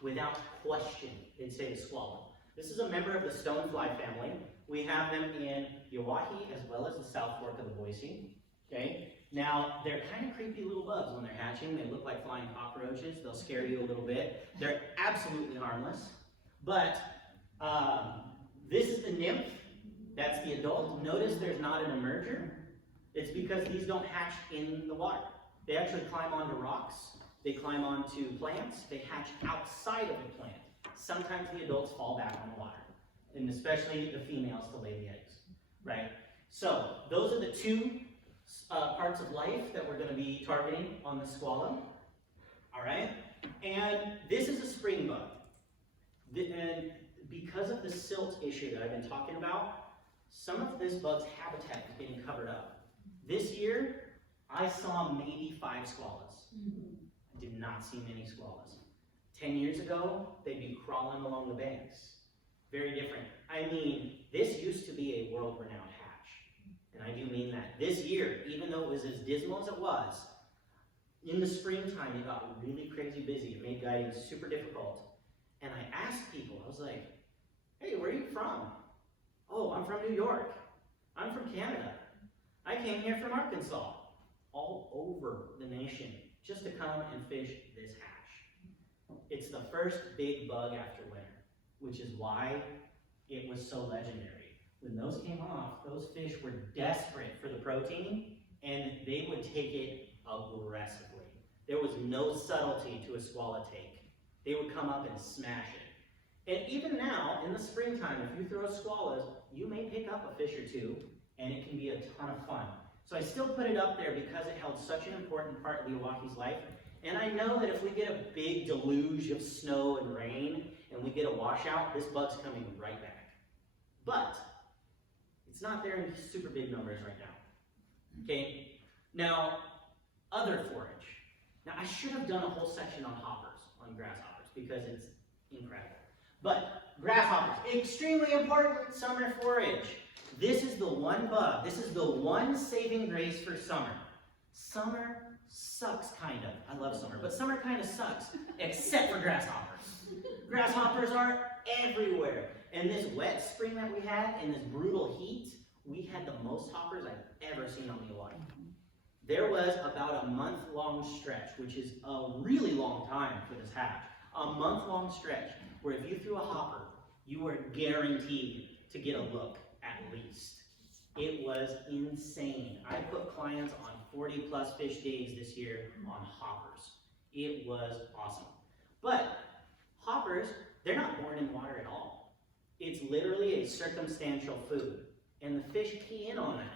without question, they'd say the squalla. This is a member of the stonefly family. We have them in the Owyhee as well as the South Fork of the Boise. Okay? Now, they're kind of creepy little bugs when they're hatching. They look like flying cockroaches. They'll scare you a little bit. They're absolutely harmless. But this is the nymph. That's the adult. Notice there's not an emerger. It's because these don't hatch in the water. They actually climb onto rocks. They climb onto plants. They hatch outside of the plant. Sometimes the adults fall back on the water, and especially the females to lay the eggs, right? So those are the 2 parts of life that we're going to be targeting on the squalla, all right? And this is a spring bug. And because of the silt issue that I've been talking about, some of this bug's habitat is getting covered up. This year, I saw maybe 5 squallas. I did not see many squallas. 10 years ago, they'd be crawling along the banks. Very different. I mean, this used to be a world-renowned hatch. And I do mean that. This year, even though it was as dismal as it was, in the springtime, it got really crazy busy. It made guiding super difficult. And I asked people, I was like, hey, where are you from? Oh, I'm from New York. I'm from Canada. I came here from Arkansas, all over the nation, just to come and fish this hatch. It's the first big bug after winter, which is why it was so legendary. When those came off, those fish were desperate for the protein, and they would take it aggressively. There was no subtlety to a swallow take. They would come up and smash it. And even now, in the springtime, if you throw swallows, you may pick up a fish or two, and it can be a ton of fun. So I still put it up there because it held such an important part of the Owyee's life. And I know that if we get a big deluge of snow and rain, and we get a washout, this bug's coming right back. But it's not there in super big numbers right now. Okay? Now, other forage. Now, I should have done a whole section on hoppers, on grasshoppers, because it's incredible. But grasshoppers, extremely important summer forage. This is the one bug, this is the one saving grace for summer. Summer sucks, kind of. I love summer, but summer kind of sucks, except for grasshoppers. Grasshoppers are everywhere. And this wet spring that we had, and this brutal heat, we had the most hoppers I've ever seen on the Owyhee. There was about a month-long stretch, which is a really long time for this hatch. A month-long stretch where if you threw a hopper, you were guaranteed to get a look at least. It was insane. I put clients on 40-plus fish days this year on hoppers. It was awesome. But hoppers, they're not born in water at all. It's literally a circumstantial food, and the fish key in on that.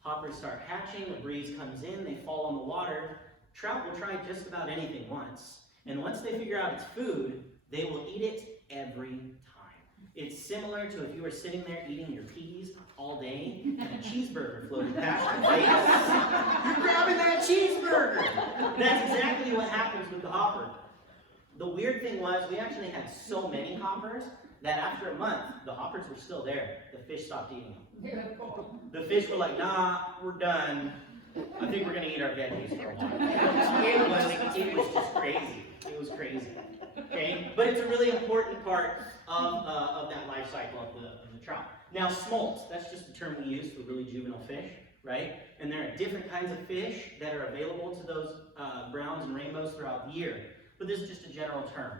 Hoppers start hatching, the breeze comes in, they fall on the water. Trout will try just about anything once, and once they figure out it's food, they will eat it every time. It's similar to if you were sitting there eating your peas all day, and a cheeseburger floated past your face. You're grabbing that cheeseburger! That's exactly what happens with the hopper. The weird thing was, we actually had so many hoppers that after a month, the hoppers were still there. The fish stopped eating them. The fish were like, nah, we're done. I think we're gonna eat our veggies for a while. It was just crazy. It was crazy. Okay? But it's a really important part of that life cycle of the trout. Now, smolts, that's just the term we use for really juvenile fish, right? And there are different kinds of fish that are available to those browns and rainbows throughout the year. But this is just a general term.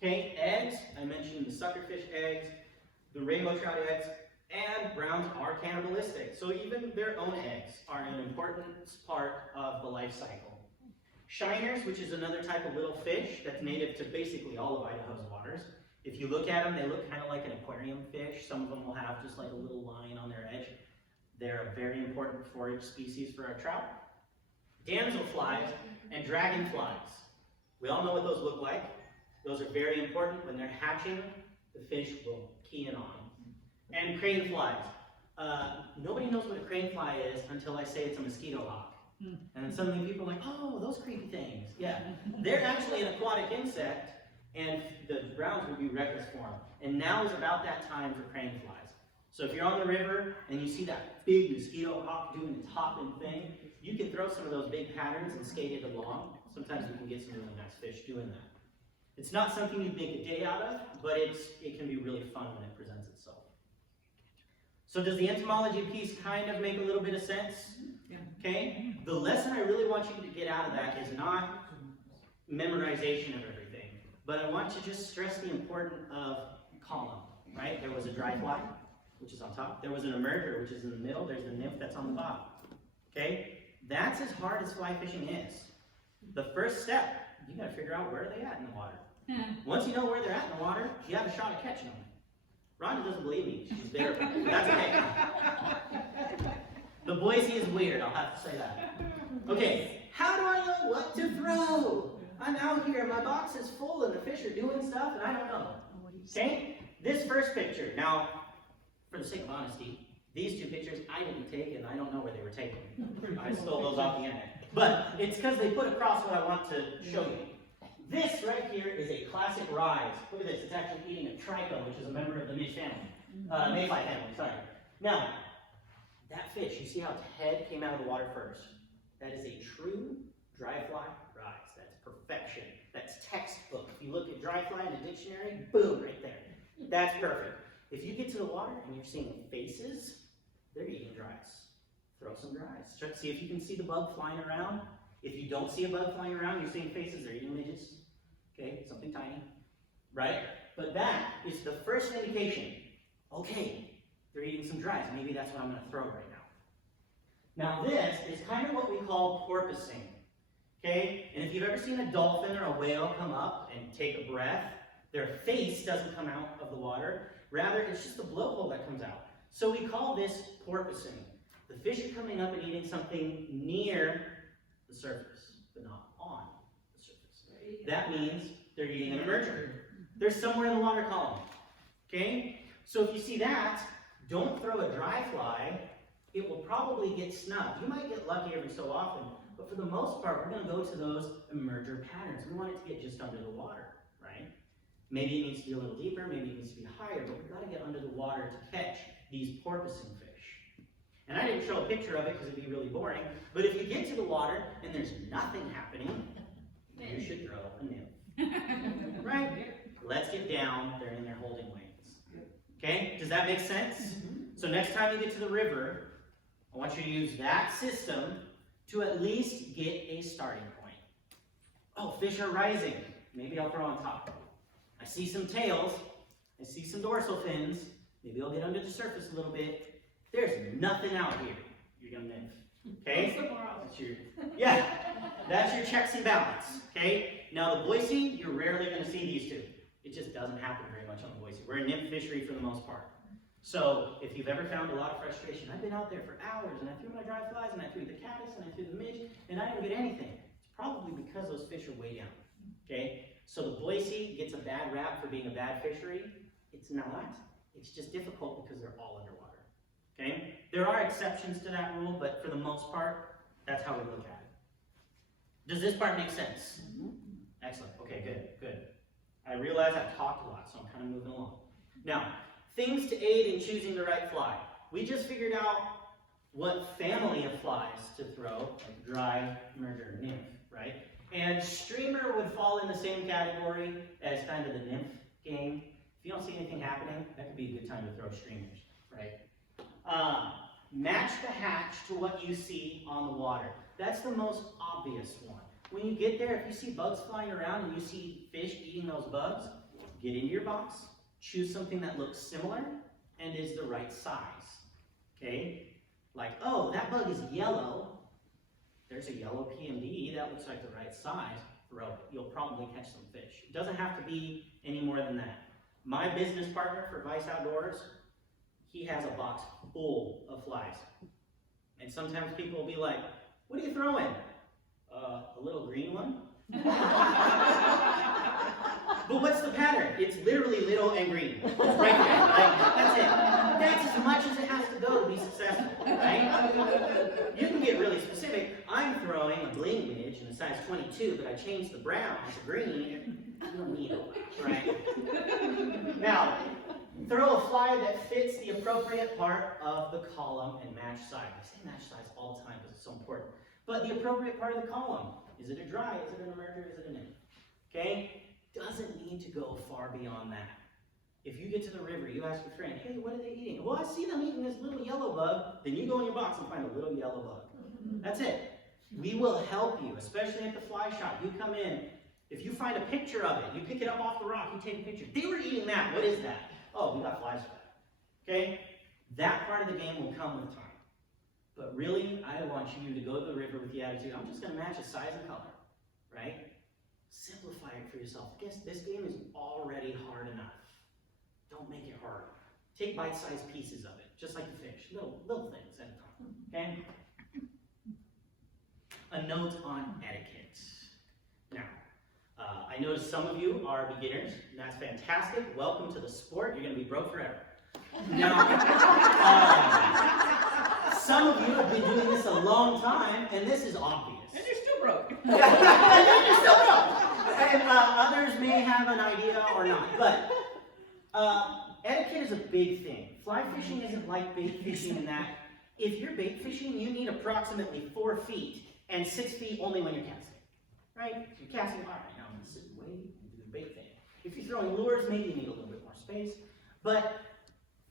Okay, eggs, I mentioned the suckerfish eggs, the rainbow trout eggs, and browns are cannibalistic. So even their own eggs are an important part of the life cycle. Shiners, which is another type of little fish that's native to basically all of Idaho's waters. If you look at them, they look kind of like an aquarium fish. Some of them will have just like a little line on their edge. They're a very important forage species for our trout. Damselflies and dragonflies. We all know what those look like. Those are very important. When they're hatching, the fish will key in on them. And crane flies. Nobody knows what a crane fly is until I say it's a mosquito hawk. And then suddenly people are like, oh, those creepy things. Yeah, they're actually an aquatic insect, and the browns would be reckless for them. And now is about that time for crane flies. So if you're on the river and you see that big mosquito hawk doing its hopping thing, you can throw some of those big patterns and skate it along. Sometimes we can get some really nice fish doing that. It's not something you'd make a day out of, but it can be really fun when it presents itself. So does the entomology piece kind of make a little bit of sense? Yeah. Okay? The lesson I really want you to get out of that is not memorization of everything, but I want to just stress the importance of column, right? There was a dry fly, which is on top. There was an emerger, which is in the middle. There's the nymph that's on the bottom. Okay? That's as hard as fly fishing is. The first step, you gotta figure out where they at in the water. Once you know where they're at in the water, you have a shot at catching them. Rhonda doesn't believe me. She's there. That's okay. The Boise is weird, I'll have to say that. Okay, how do I know what to throw? I'm out here, my box is full and the fish are doing stuff and I don't know. Okay, this first picture. Now, for the sake of honesty, these two pictures I didn't take and I don't know where they were taken. I stole those off the internet. But it's because they put across what I want to show you. This right here is a classic rise. Look at this, it's actually eating a trico, which is a member of the mayfly family, sorry. Now, that fish, you see how its head came out of the water first? That is a true dry fly rise. That's perfection. That's textbook. If you look at dry fly in the dictionary, boom, right there. That's perfect. If you get to the water and you're seeing faces, they're eating dry dries. Throw some dries. See if you can see the bug flying around. If you don't see a bug flying around, you're seeing faces, they're eating midges. Okay, something tiny, right? But that is the first indication. Okay, they're eating some dries. Maybe that's what I'm going to throw right now. Now this is kind of what we call porpoising. Okay, and if you've ever seen a dolphin or a whale come up and take a breath, their face doesn't come out of the water. Rather, it's just the blowhole that comes out. So we call this porpoising. The fish are coming up and eating something near the surface, but not on the surface. That means they're eating an emerger. They're somewhere in the water column. Okay? So if you see that, don't throw a dry fly. It will probably get snubbed. You might get lucky every so often, but for the most part, we're going to go to those emerger patterns. We want it to get just under the water, right? Maybe it needs to be a little deeper, maybe it needs to be higher, but we've got to get under the water to catch these porpoising fish. And I didn't show a picture of it because it'd be really boring, but if you get to the water and there's nothing happening, you should throw a nymph. Right? Let's get down. They're in there holding weights. Okay? Does that make sense? So next time you get to the river, I want you to use that system to at least get a starting point. Oh, fish are rising. Maybe I'll throw on top. I see some tails. I see some dorsal fins. Maybe I'll get under the surface a little bit. There's nothing out here. You're going to nymph. Okay? That's your checks and balance. Okay? Now the Boise, you're rarely going to see these two. It just doesn't happen very much on the Boise. We're a nymph fishery for the most part. So if you've ever found a lot of frustration, I've been out there for hours and I threw my dry flies and I threw the caddis and I threw the midge and I didn't get anything. It's probably because those fish are way down. Okay? So the Boise gets a bad rap for being a bad fishery. It's not. It's just difficult because they're all underwater. Okay? There are exceptions to that rule, but for the most part, that's how we look at it. Does this part make sense? Excellent. Okay, good. I realize I've talked a lot, so I'm kind of moving along. Now, things to aid in choosing the right fly. We just figured out what family of flies to throw, like dry, emerger, nymph, right? And streamer would fall in the same category as kind of the nymph game. If you don't see anything happening, that could be a good time to throw streamers, right? Match the hatch to what you see on the water. That's the most obvious one. When you get there, if you see bugs flying around and you see fish eating those bugs, get into your box, choose something that looks similar and is the right size. Okay? Like, oh, that bug is yellow. There's a yellow PMD. That looks like the right size. Throw it. You'll probably catch some fish. It doesn't have to be any more than that. My business partner for Vice Outdoors, he has a box full of flies. And sometimes people will be like, what are you throwing? A little green one? But what's the pattern? It's literally little and green. It's right there. Like, that's it. That's as much as it has to go to be successful, right? You can get really specific. I'm throwing a bling midge in a size 22, but I changed the brown to green. You don't need it, right? Now, throw a fly that fits the appropriate part of the column and match size. I say match size all the time because it's so important. But the appropriate part of the column. Is it a dry? Is it an emerger? Is it a nymph? Okay? Doesn't need to go far beyond that. If you get to the river, you ask your friend, hey, what are they eating? Well, I see them eating this little yellow bug. Then you go in your box and find a little yellow bug. That's it. We will help you, especially at the fly shop. You come in. If you find a picture of it, you pick it up off the rock, you take a picture. They were eating that. What is that? Oh, we got flies for that. Okay? That part of the game will come with time. But really, I want you to go to the river with the attitude, I'm just going to match a size and color. Right? Simplify it for yourself. Guess this game is already hard enough. Don't make it hard. Take bite-sized pieces of it, just like the fish. Little things at a time. Okay? A note on etiquette. Now, I notice some of you are beginners, and that's fantastic. Welcome to the sport. You're going to be broke forever. Now, some of you have been doing this a long time, and this is obvious. And you're still broke. And you're still broke. And others may have an idea or not. But etiquette is a big thing. Fly fishing isn't like bait fishing in that if you're bait fishing, you need approximately 4 feet and 6 feet only when you're casting. Right? If you're casting, all right, now I'm going to sit and wait and do the bait thing. If you're throwing lures, maybe you need a little bit more space. But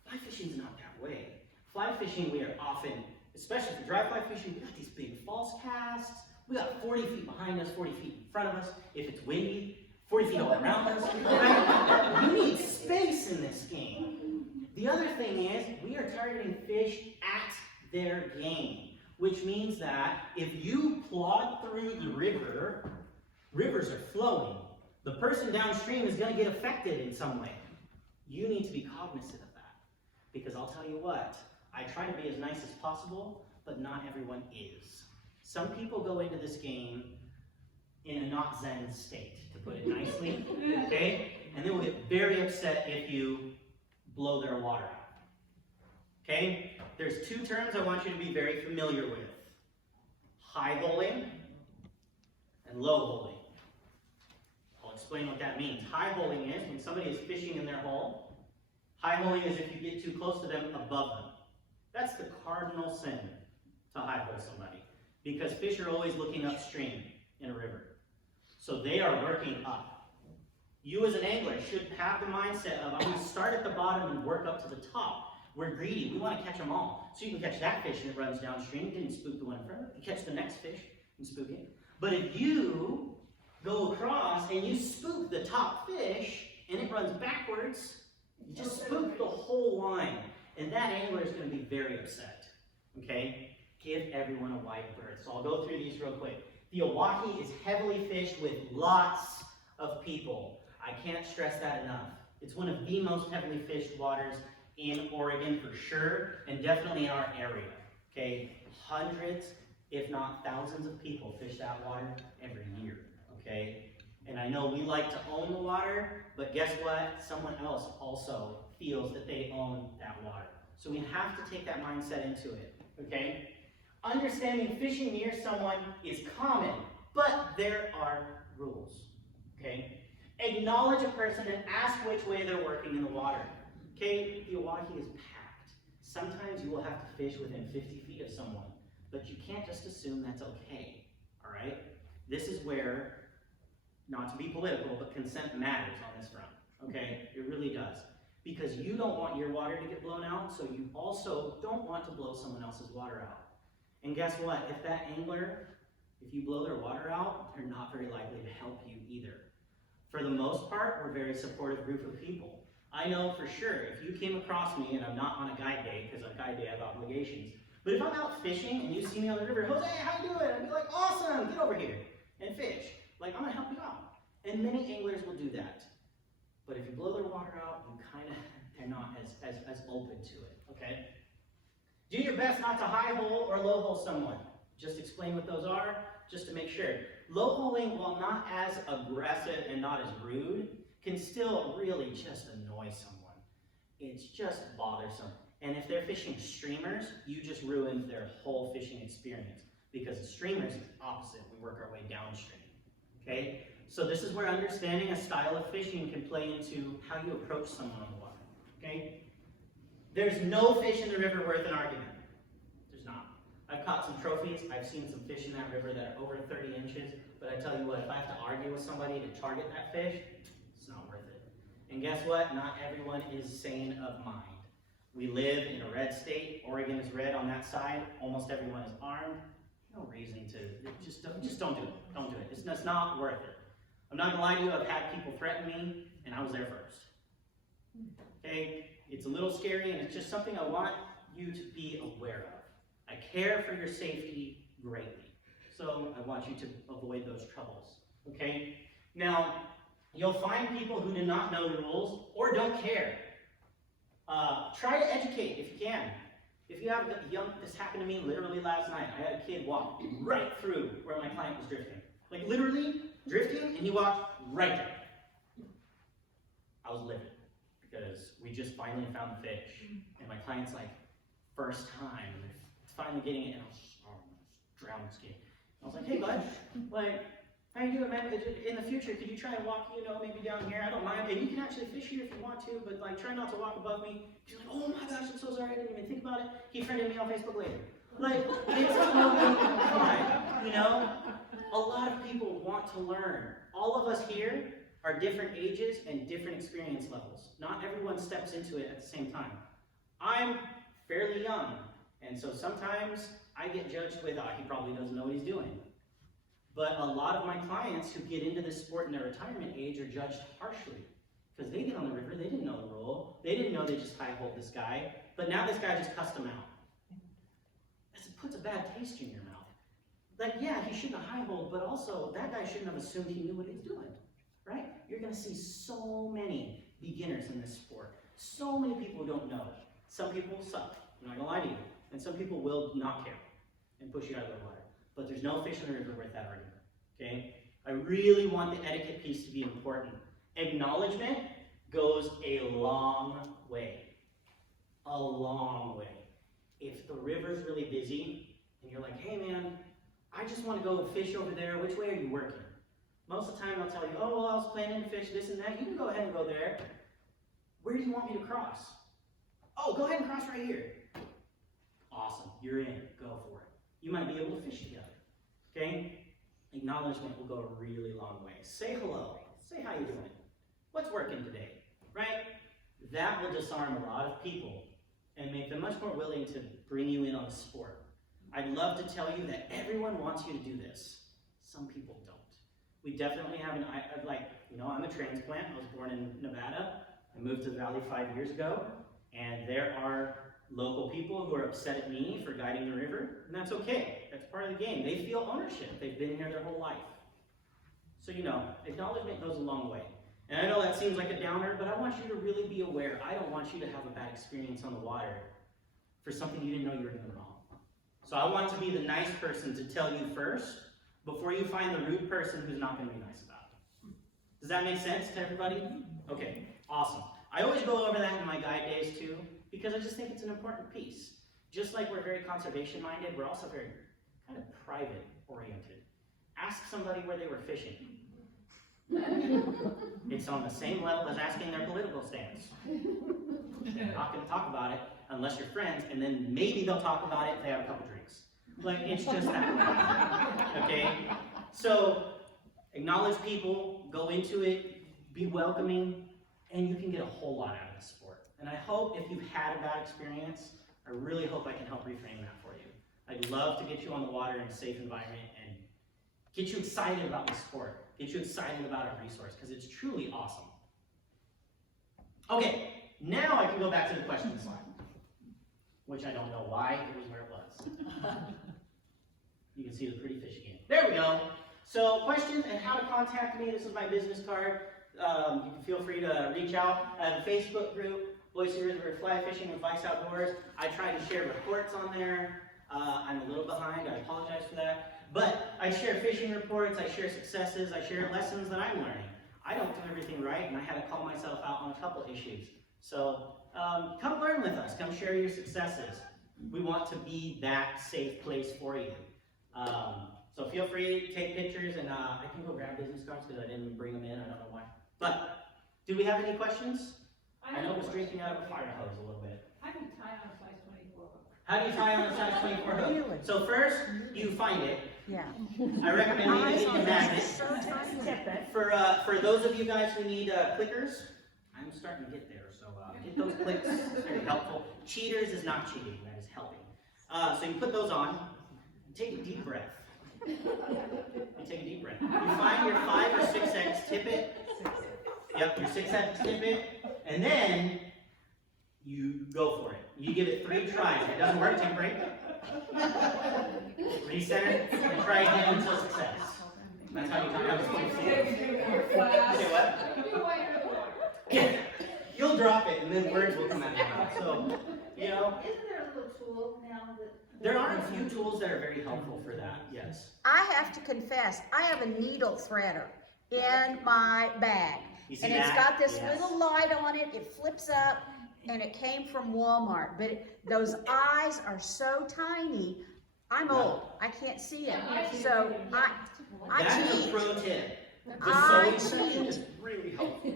fly fishing is not that way. Fly fishing, we are often, especially for dry fly fishing, we got these big false casts. We got 40 feet behind us, 40 feet in front of us. If it's windy, 40 feet all around us. Right? You need space in this game. The other thing is, we are targeting fish at their game, which means that if you plod through the river, rivers are flowing. The person downstream is going to get affected in some way. You need to be cognizant of that. Because I'll tell you what, I try to be as nice as possible, but not everyone is. Some people go into this game in a not zen state, to put it nicely, okay? And they will get very upset if you blow their water out, okay? There's two terms I want you to be very familiar with. High holing and low holing. I'll explain what that means. High holing is when somebody is fishing in their hole. High holing is if you get too close to them, above them. That's the cardinal sin to high hole somebody. Because fish are always looking upstream in a river. So they are working up. You as an angler should have the mindset of, I'm going to start at the bottom and work up to the top. We're greedy. We want to catch them all. So you can catch that fish and it runs downstream. Didn't spook the one in front of it. You catch the next fish and spook it. But if you go across and you spook the top fish and it runs backwards, you just spook the whole line. And that angler is going to be very upset. Okay? Give everyone a wide berth. So I'll go through these real quick. The Owyhee is heavily fished with lots of people. I can't stress that enough. It's one of the most heavily fished waters in Oregon for sure, and definitely in our area. Okay? Hundreds, if not thousands of people fish that water every year. Okay? And I know we like to own the water, but guess what? Someone else also feels that they own that water. So we have to take that mindset into it. Okay? Understanding fishing near someone is common, but there are rules. Okay? Acknowledge a person and ask which way they're working in the water. Okay? The Owyhee is packed. Sometimes you will have to fish within 50 feet of someone, but you can't just assume that's okay. Alright? This is where, not to be political, but consent matters on this front. Okay? It really does. Because you don't want your water to get blown out, so you also don't want to blow someone else's water out. And guess what? If that angler, if you blow their water out, they're not very likely to help you either. For the most part, we're a very supportive group of people. I know for sure, if you came across me, and I'm not on a guide day, because on guide day I have obligations, but if I'm out fishing and you see me on the river, Jose, how you doing? I'd be like, awesome, get over here and fish. Like, I'm gonna help you out. And many anglers will do that. But if you blow their water out, they're not as open to it, okay? Do your best not to high hole or low hole someone. Just explain what those are, just to make sure. Low holing, while not as aggressive and not as rude, can still really just annoy someone. It's just bothersome. And if they're fishing streamers, you just ruined their whole fishing experience. Because the streamers is opposite. We work our way downstream, okay? So this is where understanding a style of fishing can play into how you approach someone on the water, okay? There's no fish in the river worth an argument. There's not. I've caught some trophies. I've seen some fish in that river that are over 30 inches. But I tell you what, if I have to argue with somebody to target that fish, it's not worth it. And guess what? Not everyone is sane of mind. We live in a red state. Oregon is red on that side. Almost everyone is armed. No reason to, just don't do it. Don't do it. It's not worth it. I'm not gonna lie to you, I've had people threaten me, and I was there first. Okay? It's a little scary, and it's just something I want you to be aware of. I care for your safety greatly, so I want you to avoid those troubles. Okay? Now, you'll find people who do not know rules or don't care. Try to educate if you can. If you have this happened to me literally last night. I had a kid walk right through where my client was drifting. Like literally drifting, and he walked right there. I was livid because we just finally found the fish. And my client's like, first time, and they're finally getting it, and I was drowning skin. I was like, hey bud, like, how you doing, man? In the future, could you try and walk, maybe down here? I don't mind. And you can actually fish here if you want to, but like, try not to walk above me. She's like, oh my gosh, I'm so sorry, I didn't even think about it. He friended me on Facebook later. Like, it's totally fine, A lot of people want to learn. All of us here are different ages and different experience levels. Not everyone steps into it at the same time. I'm fairly young. And so sometimes I get judged with, he probably doesn't know what he's doing. But a lot of my clients who get into this sport in their retirement age are judged harshly. Because they get on the river, they didn't know the rule. They didn't know they just high-holed this guy. But now this guy just cussed them out. It puts a bad taste in your mouth. Like, yeah, he shouldn't have high-holed, but also that guy shouldn't have assumed he knew what he was doing. Right? You're going to see so many beginners in this sport. So many people who don't know. Some people suck. I'm not going to lie to you. And some people will not care and push you out of the water. But there's no fish in the river worth that argument. Okay? I really want the etiquette piece to be important. Acknowledgement goes a long way. A long way. If the river's really busy and you're like, hey man, I just want to go fish over there, which way are you working? Most of the time they'll tell you, oh, well, I was planning to fish this and that. You can go ahead and go there. Where do you want me to cross? Oh, go ahead and cross right here. Awesome, you're in, go for it. You might be able to fish together, okay? Acknowledgement will go a really long way. Say hello, say how you doing. What's working today, right? That will disarm a lot of people and make them much more willing to bring you in on the sport. I'd love to tell you that everyone wants you to do this. Some people don't. We definitely have I'm a transplant. I was born in Nevada. I moved to the Valley 5 years ago, and there are local people who are upset at me for guiding the river, and that's okay. That's part of the game. They feel ownership. They've been here their whole life. So, acknowledgement goes a long way. And I know that seems like a downer, but I want you to really be aware. I don't want you to have a bad experience on the water for something you didn't know you were doing wrong. So I want to be the nice person to tell you first before you find the rude person who's not going to be nice about it. Does that make sense to everybody? Okay, awesome. I always go over that in my guide days too, because I just think it's an important piece. Just like we're very conservation-minded, we're also very kind of private-oriented. Ask somebody where they were fishing. It's on the same level as asking their political stance. They're not going to talk about it unless you're friends, and then maybe they'll talk about it if they have a couple drinks. Like, it's just that way. Okay? So, acknowledge people, go into it, be welcoming, and you can get a whole lot out of the sport. And I hope if you've had a bad experience, I really hope I can help reframe that for you. I'd love to get you on the water in a safe environment and get you excited about the sport. Get you excited about our resource, because it's truly awesome. Okay, now I can go back to the question slide, which I don't know why, it was where it was. You can see the pretty fish again. There we go. So questions and how to contact me. This is my business card. You can feel free to reach out. I have a Facebook group, Boise River Fly Fishing with Vice Outdoors. I try to share reports on there. I'm a little behind, I apologize for that. But I share fishing reports, I share successes, I share lessons that I'm learning. I don't do everything right, and I had to call myself out on a couple issues. So come learn with us, come share your successes. We want to be that safe place for you. So feel free to take pictures, and I can go grab business cards because I didn't bring them in, I don't know why. But, do we have any questions? I know it's drinking out of a fire hose a little bit. How do you tie on a size 24 hook? How do you tie on a size 24 hook? Really? So first, you find it. Yeah. I recommend you get a magnet. So tiny. For those of you guys who need clickers, I'm starting to get there, so get those clicks. It's very helpful. Cheaters is not cheating, that is helping. So you put those on, take a deep breath. You take a deep breath. You find your 5 or 6X, tip it. Yep, your 6X, tip it, and then you go for it. You give it 3 tries. If it doesn't work, take a break. Reset, and try again until success. That's how you tie up Say what? Yeah, you'll drop it, and then words will come out of your mouth. So, Isn't there a little tool now that... There are a few tools that are very helpful for that, yes. I have to confess, I have a needle threader in my bag. You see And it's that? got this Yes. little light on it, it flips up, and it came from Walmart. But those eyes are so tiny, I'm old, I can't see it. So I That's a cheat. pro tip. The I sewing section cheat. is really helpful.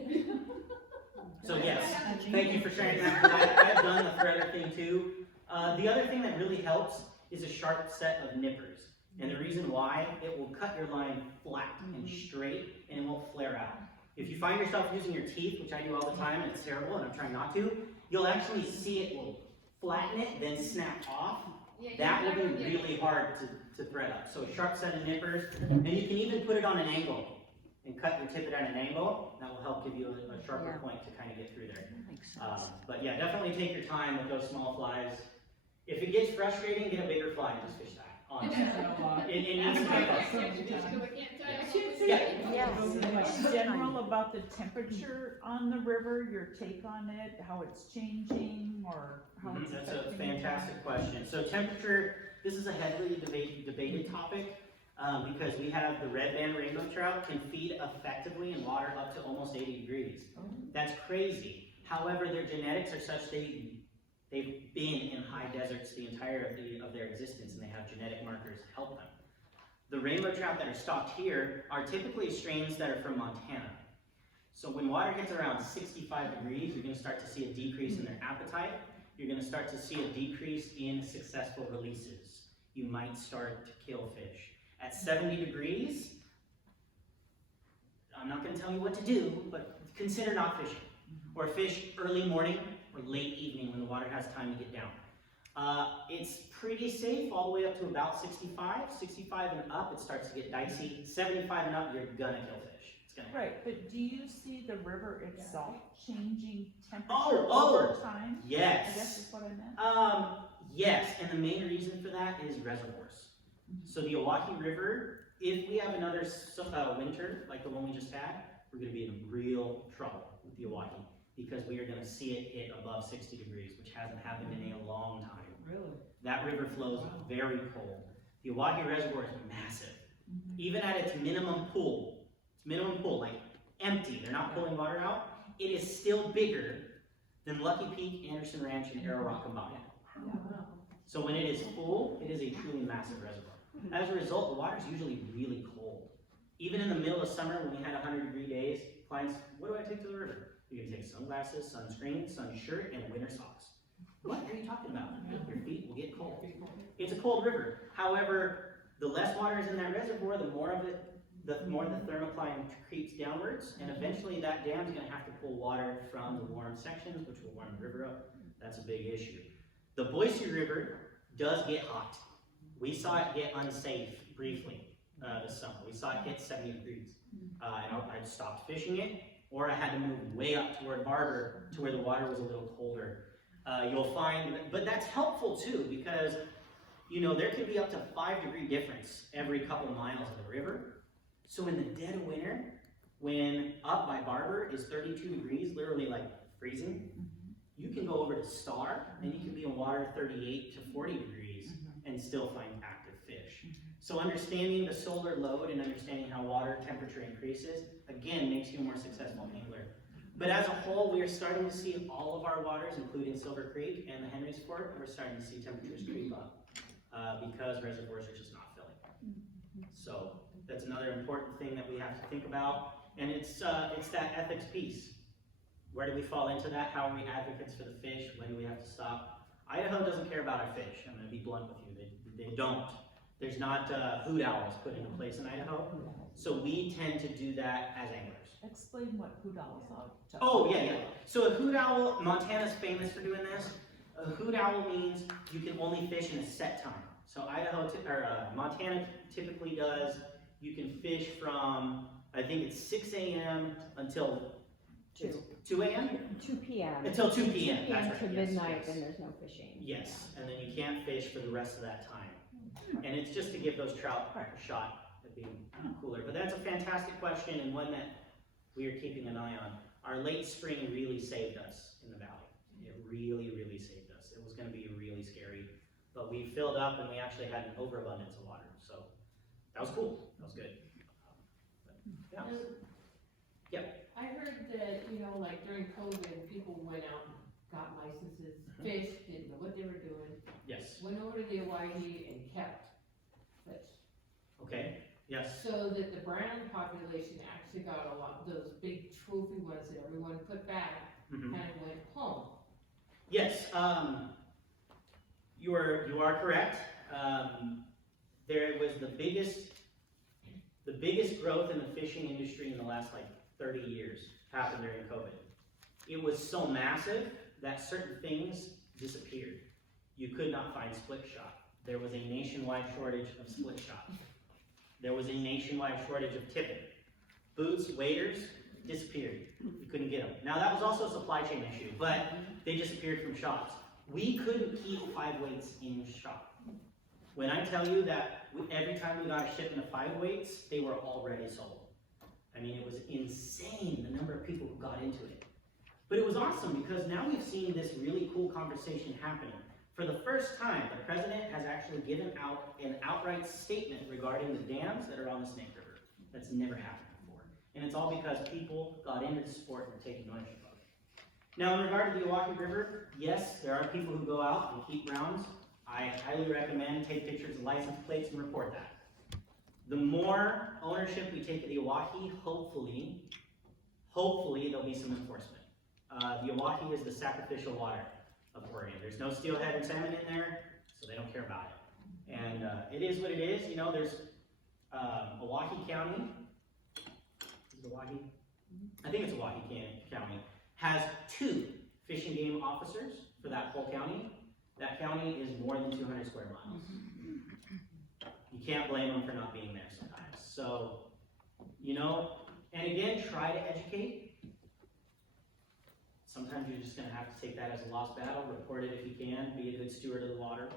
So yes, thank you for sharing that. I've done the threader thing too. The other thing that really helps is a sharp set of nippers. And the reason why, it will cut your line flat and straight, and it won't flare out. If you find yourself using your teeth, which I do all the time, and it's terrible, and I'm trying not to, you'll actually see it will flatten it, then snap off, that will be really hard to thread up. So a sharp set of nippers, and you can even put it on an angle and cut your tippet at an angle. That will help give you a sharper point to kind of get through there. Makes sense. But yeah, definitely take your time with those small flies. If it gets frustrating, get a bigger fly and just fish that. Honestly. It needs to be fun. Yes. General about the temperature on the river, your take on it, how it's changing, or how it's That's a affecting it? fantastic question. So temperature, this is a heavily debated topic because we have the red band rainbow trout can feed effectively in water up to almost 80 degrees. That's crazy. However, their genetics are such they've been in high deserts the entirety of their existence, and they have genetic markers to help them. The rainbow trout that are stocked here are typically strains that are from Montana. So when water hits around 65 degrees, you're going to start to see a decrease in their appetite. You're going to start to see a decrease in successful releases. You might start to kill fish. At 70 degrees, I'm not going to tell you what to do, but consider not fishing. Or fish early morning or late evening when the water has time to get down. It's pretty safe all the way up to about 65. 65 and up, it starts to get dicey. 75 and up, you're gonna kill fish. It's gonna happen. Right, but do you see the river itself changing temperature Oh. over time? I guess Yes. is what I meant. Yes, and the main reason for that is reservoirs. So the Owyhee River, if we have another winter like the one we just had, we're gonna be in real trouble with the Owyhee because we are gonna see it hit above 60 degrees, which hasn't happened in a long time. Really? That river flows very cold. The Owyhee Reservoir is massive. Even at its minimum pool, like empty, they're not pulling water out, it is still bigger than Lucky Peak, Anderson Ranch, and Arrow Rock combined. So when it is full, it is a truly massive reservoir. As a result, the water is usually really cold. Even in the middle of summer when we had 100-degree days, clients, what do I take to the river? You can take sunglasses, sunscreen, sun shirt, and winter socks. What are you talking about? Your feet will get cold. It's a cold river. However, the less water is in that reservoir, the more the thermocline creeps downwards, and eventually that dam is going to have to pull water from the warm sections, which will warm the river up. That's a big issue. The Boise River does get hot. We saw it get unsafe briefly this summer. We saw it hit 70 degrees. And I stopped fishing it, or I had to move way up toward Barber to where the water was a little colder. You'll find, but that's helpful too, because there can be up to 5-degree difference every couple miles of the river. So in the dead of winter, when up by Barber is 32 degrees, literally like freezing, you can go over to Star and you can be in water 38 to 40 degrees and still find active fish. So understanding the solar load and understanding how water temperature increases, again, makes you a more successful angler. But as a whole, we are starting to see all of our waters, including Silver Creek and the Henry's Fort, we're starting to see temperatures creep up because reservoirs are just not filling. So that's another important thing that we have to think about. And it's that ethics piece. Where do we fall into that? How are we advocates for the fish? When do we have to stop? Idaho doesn't care about our fish. I'm going to be blunt with you. They don't. There's not hoot owls put into place in Idaho. So we tend to do that as anglers. Explain what hoot owls are. Oh, yeah. So a hoot owl, Montana's famous for doing this. A hoot owl means you can only fish in a set time. So Montana typically does, you can fish from, I think it's 6 a.m. until 2 a.m.? 2 p.m. Until 2 p.m. 2 That's p.m. right. to Yes, midnight, yes. and there's no fishing. Yes, and then you can't fish for the rest of that time. And it's just to give those trout a shot at being cooler. But that's a fantastic question and one that we are keeping an eye on. Our late spring really saved us in the valley. It really, really saved us. It was going to be really scary. But we filled up and we actually had an overabundance of water. So that was cool. That was good. But, yeah. Yep. I heard that, like during COVID, people went out and got licenses, fished, didn't know what they were doing, Yes. went over to the Owyhee and kept fish. Okay. Yes. So that the brown population actually got a lot, those big trophy ones that everyone put back, Mhm. kind of went home. Yes, you are correct. There was the biggest growth in the fishing industry in the last 30 years happened during COVID. It was so massive that certain things disappeared. you could not find split shot. There was a nationwide shortage of split shot. There was a nationwide shortage of tippet. Boots, waders, disappeared. You couldn't get them. Now that was also a supply chain issue, but they disappeared from shops. We couldn't keep 5 weights in shop. When I tell you that every time we got a shipment of 5 weights, they were already sold. I mean, it was insane the number of people who got into it. But it was awesome because now we've seen this really cool conversation happening. For the first time, the president has actually given out an outright statement regarding the dams that are on the Snake River. That's never happened before. And it's all because people got into the sport and are taking ownership of it. Now, in regard to the Owyhee River, yes, there are people who go out and keep browns. I highly recommend take pictures of license plates and report that. The more ownership we take of the Owyhee, hopefully there'll be some enforcement. The Owyhee is the sacrificial water of Oregon. There's no steelhead and salmon in there, so they don't care about it. And it is what it is. You know, there's Owyhee County. Is it Owyhee? I think it's Owyhee County. Has 2 fish and game officers for that whole county. That county is more than 200 square miles. You can't blame them for not being there sometimes. So, you know, and again, try to educate. Sometimes you're just going to have to take that as a lost battle, report it if you can, be a good steward of the water,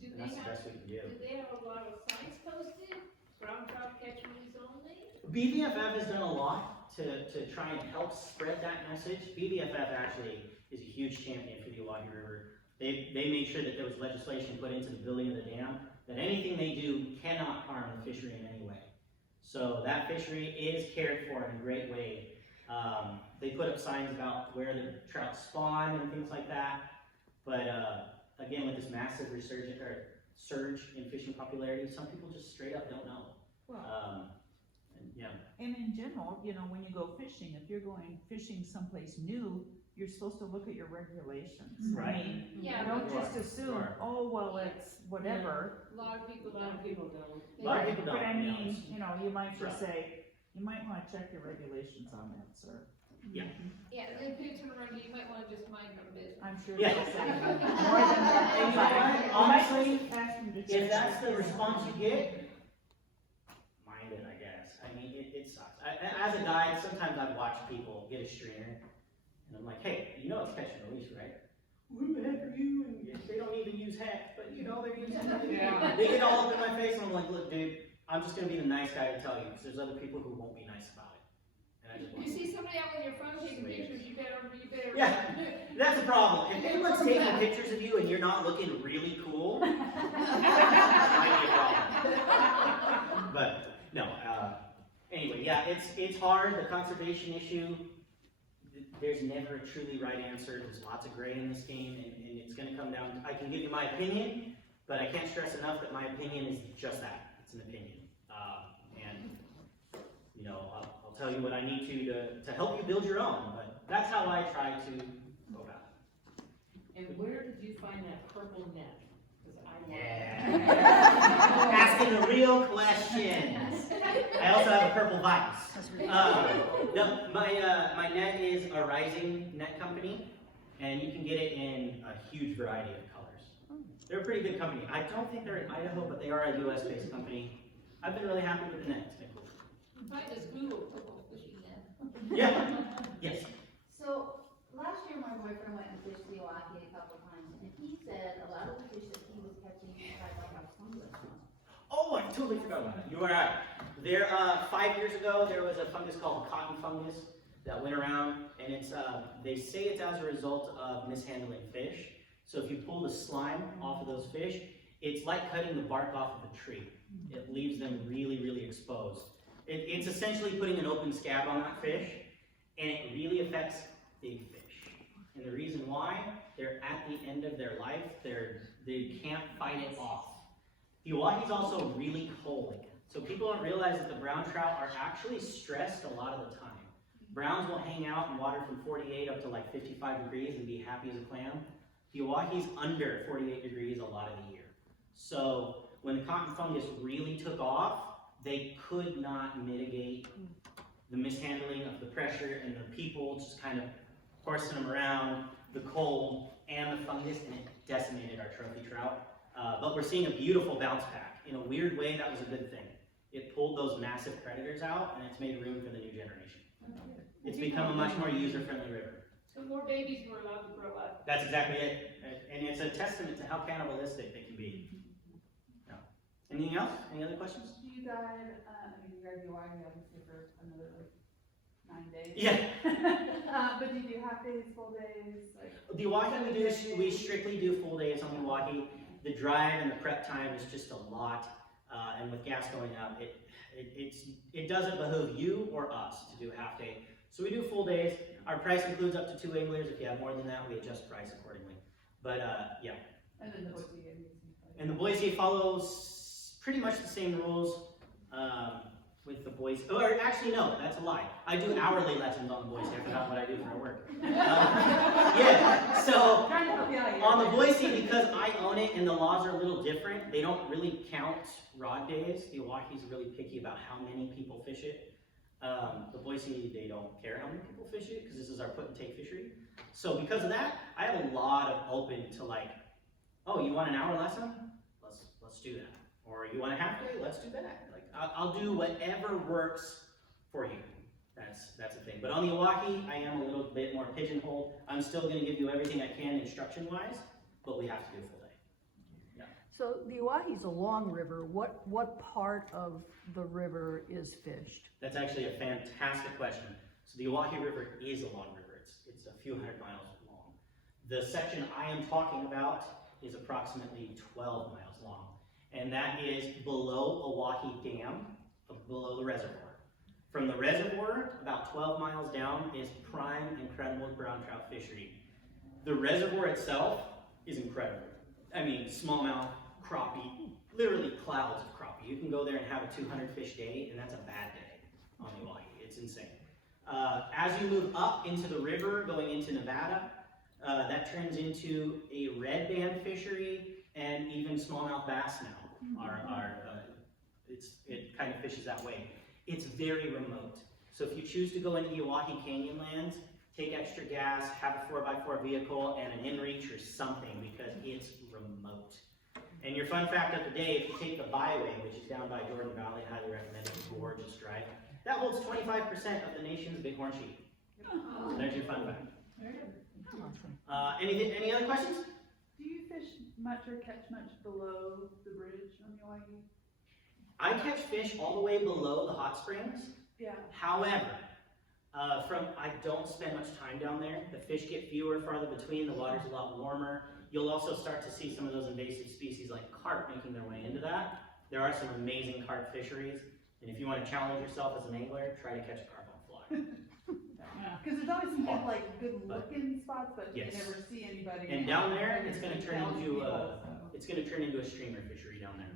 Do and they that's the have, best we can do. do they have a lot of signs posted? Brown trout catcheries only? BVFF has done a lot to try and help spread that message. BVFF actually is a huge champion for the Owyhee River. They made sure that there was legislation put into the building of the dam that anything they do cannot harm the fishery in any way. So that fishery is cared for in a great way. They put up signs about where the trout spawn and things like that. But again, with this massive surge in fishing popularity, some people just straight up don't know. Well, And, yeah. and in general, you know, when you go fishing, if you're going fishing someplace new, you're supposed to look at your regulations. Right. I mean, Yeah, don't You just are. assume, You are. oh, well, it's whatever. A lot of people don't. A lot of people don't. But I you know, mean, you know, you might Right. just say, you might wanna check your regulations on that, sir. Yeah, then pigs and run, you might wanna just mind your own business. I'm sure Yeah. they'll say more than that. And you know what? Honestly, Ask them to if check. that's the response you get, mind it, I guess. I mean, it sucks. As a guide, sometimes I've watched people get a stringer, and I'm like, hey, you know it's catch and release, right? Who the heck are you? And they don't even use heck, but you know they're using heck. Yeah. They get all up in my face, and I'm like, look, dude, I'm just gonna be the nice guy to tell you, because there's other people who won't be nice about it. And I just want You see somebody out with your phone taking pictures, you better. Yeah. That's the problem. If anyone's taking pictures of you and you're not looking really cool, might be a problem. But no, anyway, yeah, it's hard. The conservation issue, there's never a truly right answer. There's lots of gray in this game, and it's going to come down. I can give you my opinion, but I can't stress enough that my opinion is just that. It's an opinion, and you know, I'll tell you what I need to help you build your own. But that's how I try to go about it. And where did you find that purple net? 'Cause I want Yeah. Asking the real questions. I also have a purple vice. No, my net is a Rising Net Company, and you can get it in a huge variety of colors. They're a pretty good company. I don't think they're in Idaho, but they are a US-based company. I've been really happy with the net. It's been cool. Find this Google purple fishing net. Yeah. Yes. So, last year my boyfriend went and fished the Owyhee a couple of times, and he said a lot of the fish that he was catching had like a fungus. Oh, I totally forgot about it. You were right. There, 5 years ago, there was a fungus called cotton fungus that went around, and it's, they say it's as a result of mishandling fish. So if you pull the slime off of those fish, it's like cutting the bark off of a tree. It leaves them really, really exposed. It's essentially putting an open scab on that fish, and it really affects big fish. And the reason why, they're at the end of their life, they can't fight it off. The Owyhee's also really cold, so people don't realize that the brown trout are actually stressed a lot of the time. Browns will hang out in water from 48 up to like 55 degrees and be happy as a clam. The Owyhee's under 48 degrees a lot of the year. So when the cotton fungus really took off, they could not mitigate the mishandling of the pressure and the people just kind of horsing them around, the cold and the fungus, and it decimated our trophy trout. But we're seeing a beautiful bounce back. In a weird way, that was a good thing. It pulled those massive predators out, and it's made room for the new generation. It's become a much more user-friendly river. So more babies were allowed to grow up. That's exactly it. And it's a testament to how cannibalistic they can be. Yeah. Anything else? Any other questions? Do you guide, you guide Owyhee obviously for another like 9 days? Yeah. But do you do half days, full days, like? The Owyhee, we strictly do full days on the Owyhee. The drive and the prep time is just a lot. And with gas going up, it doesn't behoove you or us to do half day. So we do full days. Our price includes up to 2 anglers. If you have more than that, we adjust price accordingly. But yeah. And then the Boise. And the Boise follows pretty much the same rules with the Boise. Or actually, no, that's a lie. I do hourly lessons on the Boise. I forgot what I do for work. Yeah, so on the Boise, because I own it and the laws are a little different, they don't really count rod days. The Owyhee's really picky about how many people fish it. The Boise, they don't care how many people fish it because this is our put and take fishery. So because of that, I have a lot of open to like, oh, you want an hour lesson? Let's do that. Or you want a half day? Let's do that. Like I'll do whatever works for you. That's the thing. But on the Owyhee, I am a little bit more pigeonholed. I'm still going to give you everything I can instruction-wise, but we have to do a full day. Yeah. So the Owyhee's a long river. What part of the river is fished? That's actually a fantastic question. So the Owyhee River is a long river. It's a few hundred miles long. The section I am talking about is approximately 12 miles long, and that is below Owyhee Dam, below the reservoir. From the reservoir, about 12 miles down, is prime, incredible brown trout fishery. The reservoir itself is incredible. I mean, smallmouth, crappie, literally clouds of crappie. You can go there and have a 200 fish day, and that's a bad day on the Owyhee. It's insane. As you move up into the river, going into Nevada, that turns into a red band fishery, and even smallmouth bass now it kind of fishes that way. It's very remote. So if you choose to go into the Owyhee Canyon lands, take extra gas, have a 4x4 vehicle and an inReach or something because it's remote. And your fun fact of the day, if you take the byway, which is down by Jordan Valley, I highly recommend it, it's a gorgeous drive, that holds 25% of the nation's bighorn sheep. So there's your fun fact. Awesome. Any other questions? Do you fish much or catch much below the bridge on the Owyhee? I catch fish all the way below the hot springs. Yeah. However, I don't spend much time down there. The fish get fewer, farther between. The water's a lot warmer. You'll also start to see some of those invasive species like carp making their way into that. There are some amazing carp fisheries. And if you want to challenge yourself as an angler, try to catch a carp on fly. Because there's always some good looking spots, but Yes. you never see anybody. And down there, it's going to turn Tell into people, a streamer fishery down there.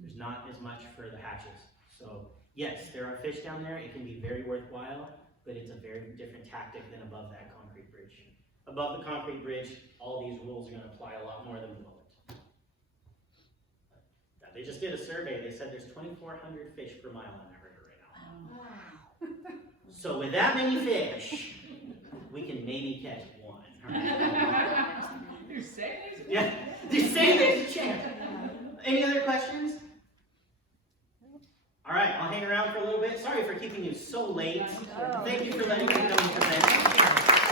There's not as much for the hatches. So yes, there are fish down there. It can be very worthwhile, but it's a very different tactic than above that concrete bridge. Above the concrete bridge, all these rules are going to apply a lot more than below it. They just did a survey. They said there's 2,400 fish per mile in that river right now. So with that many fish, we can maybe catch one. You're saying there's Yeah, they're saying there's a chance. Any other questions? All right, I'll hang around for a little bit. Sorry for keeping you so late. Oh. Thank you for letting me come and present.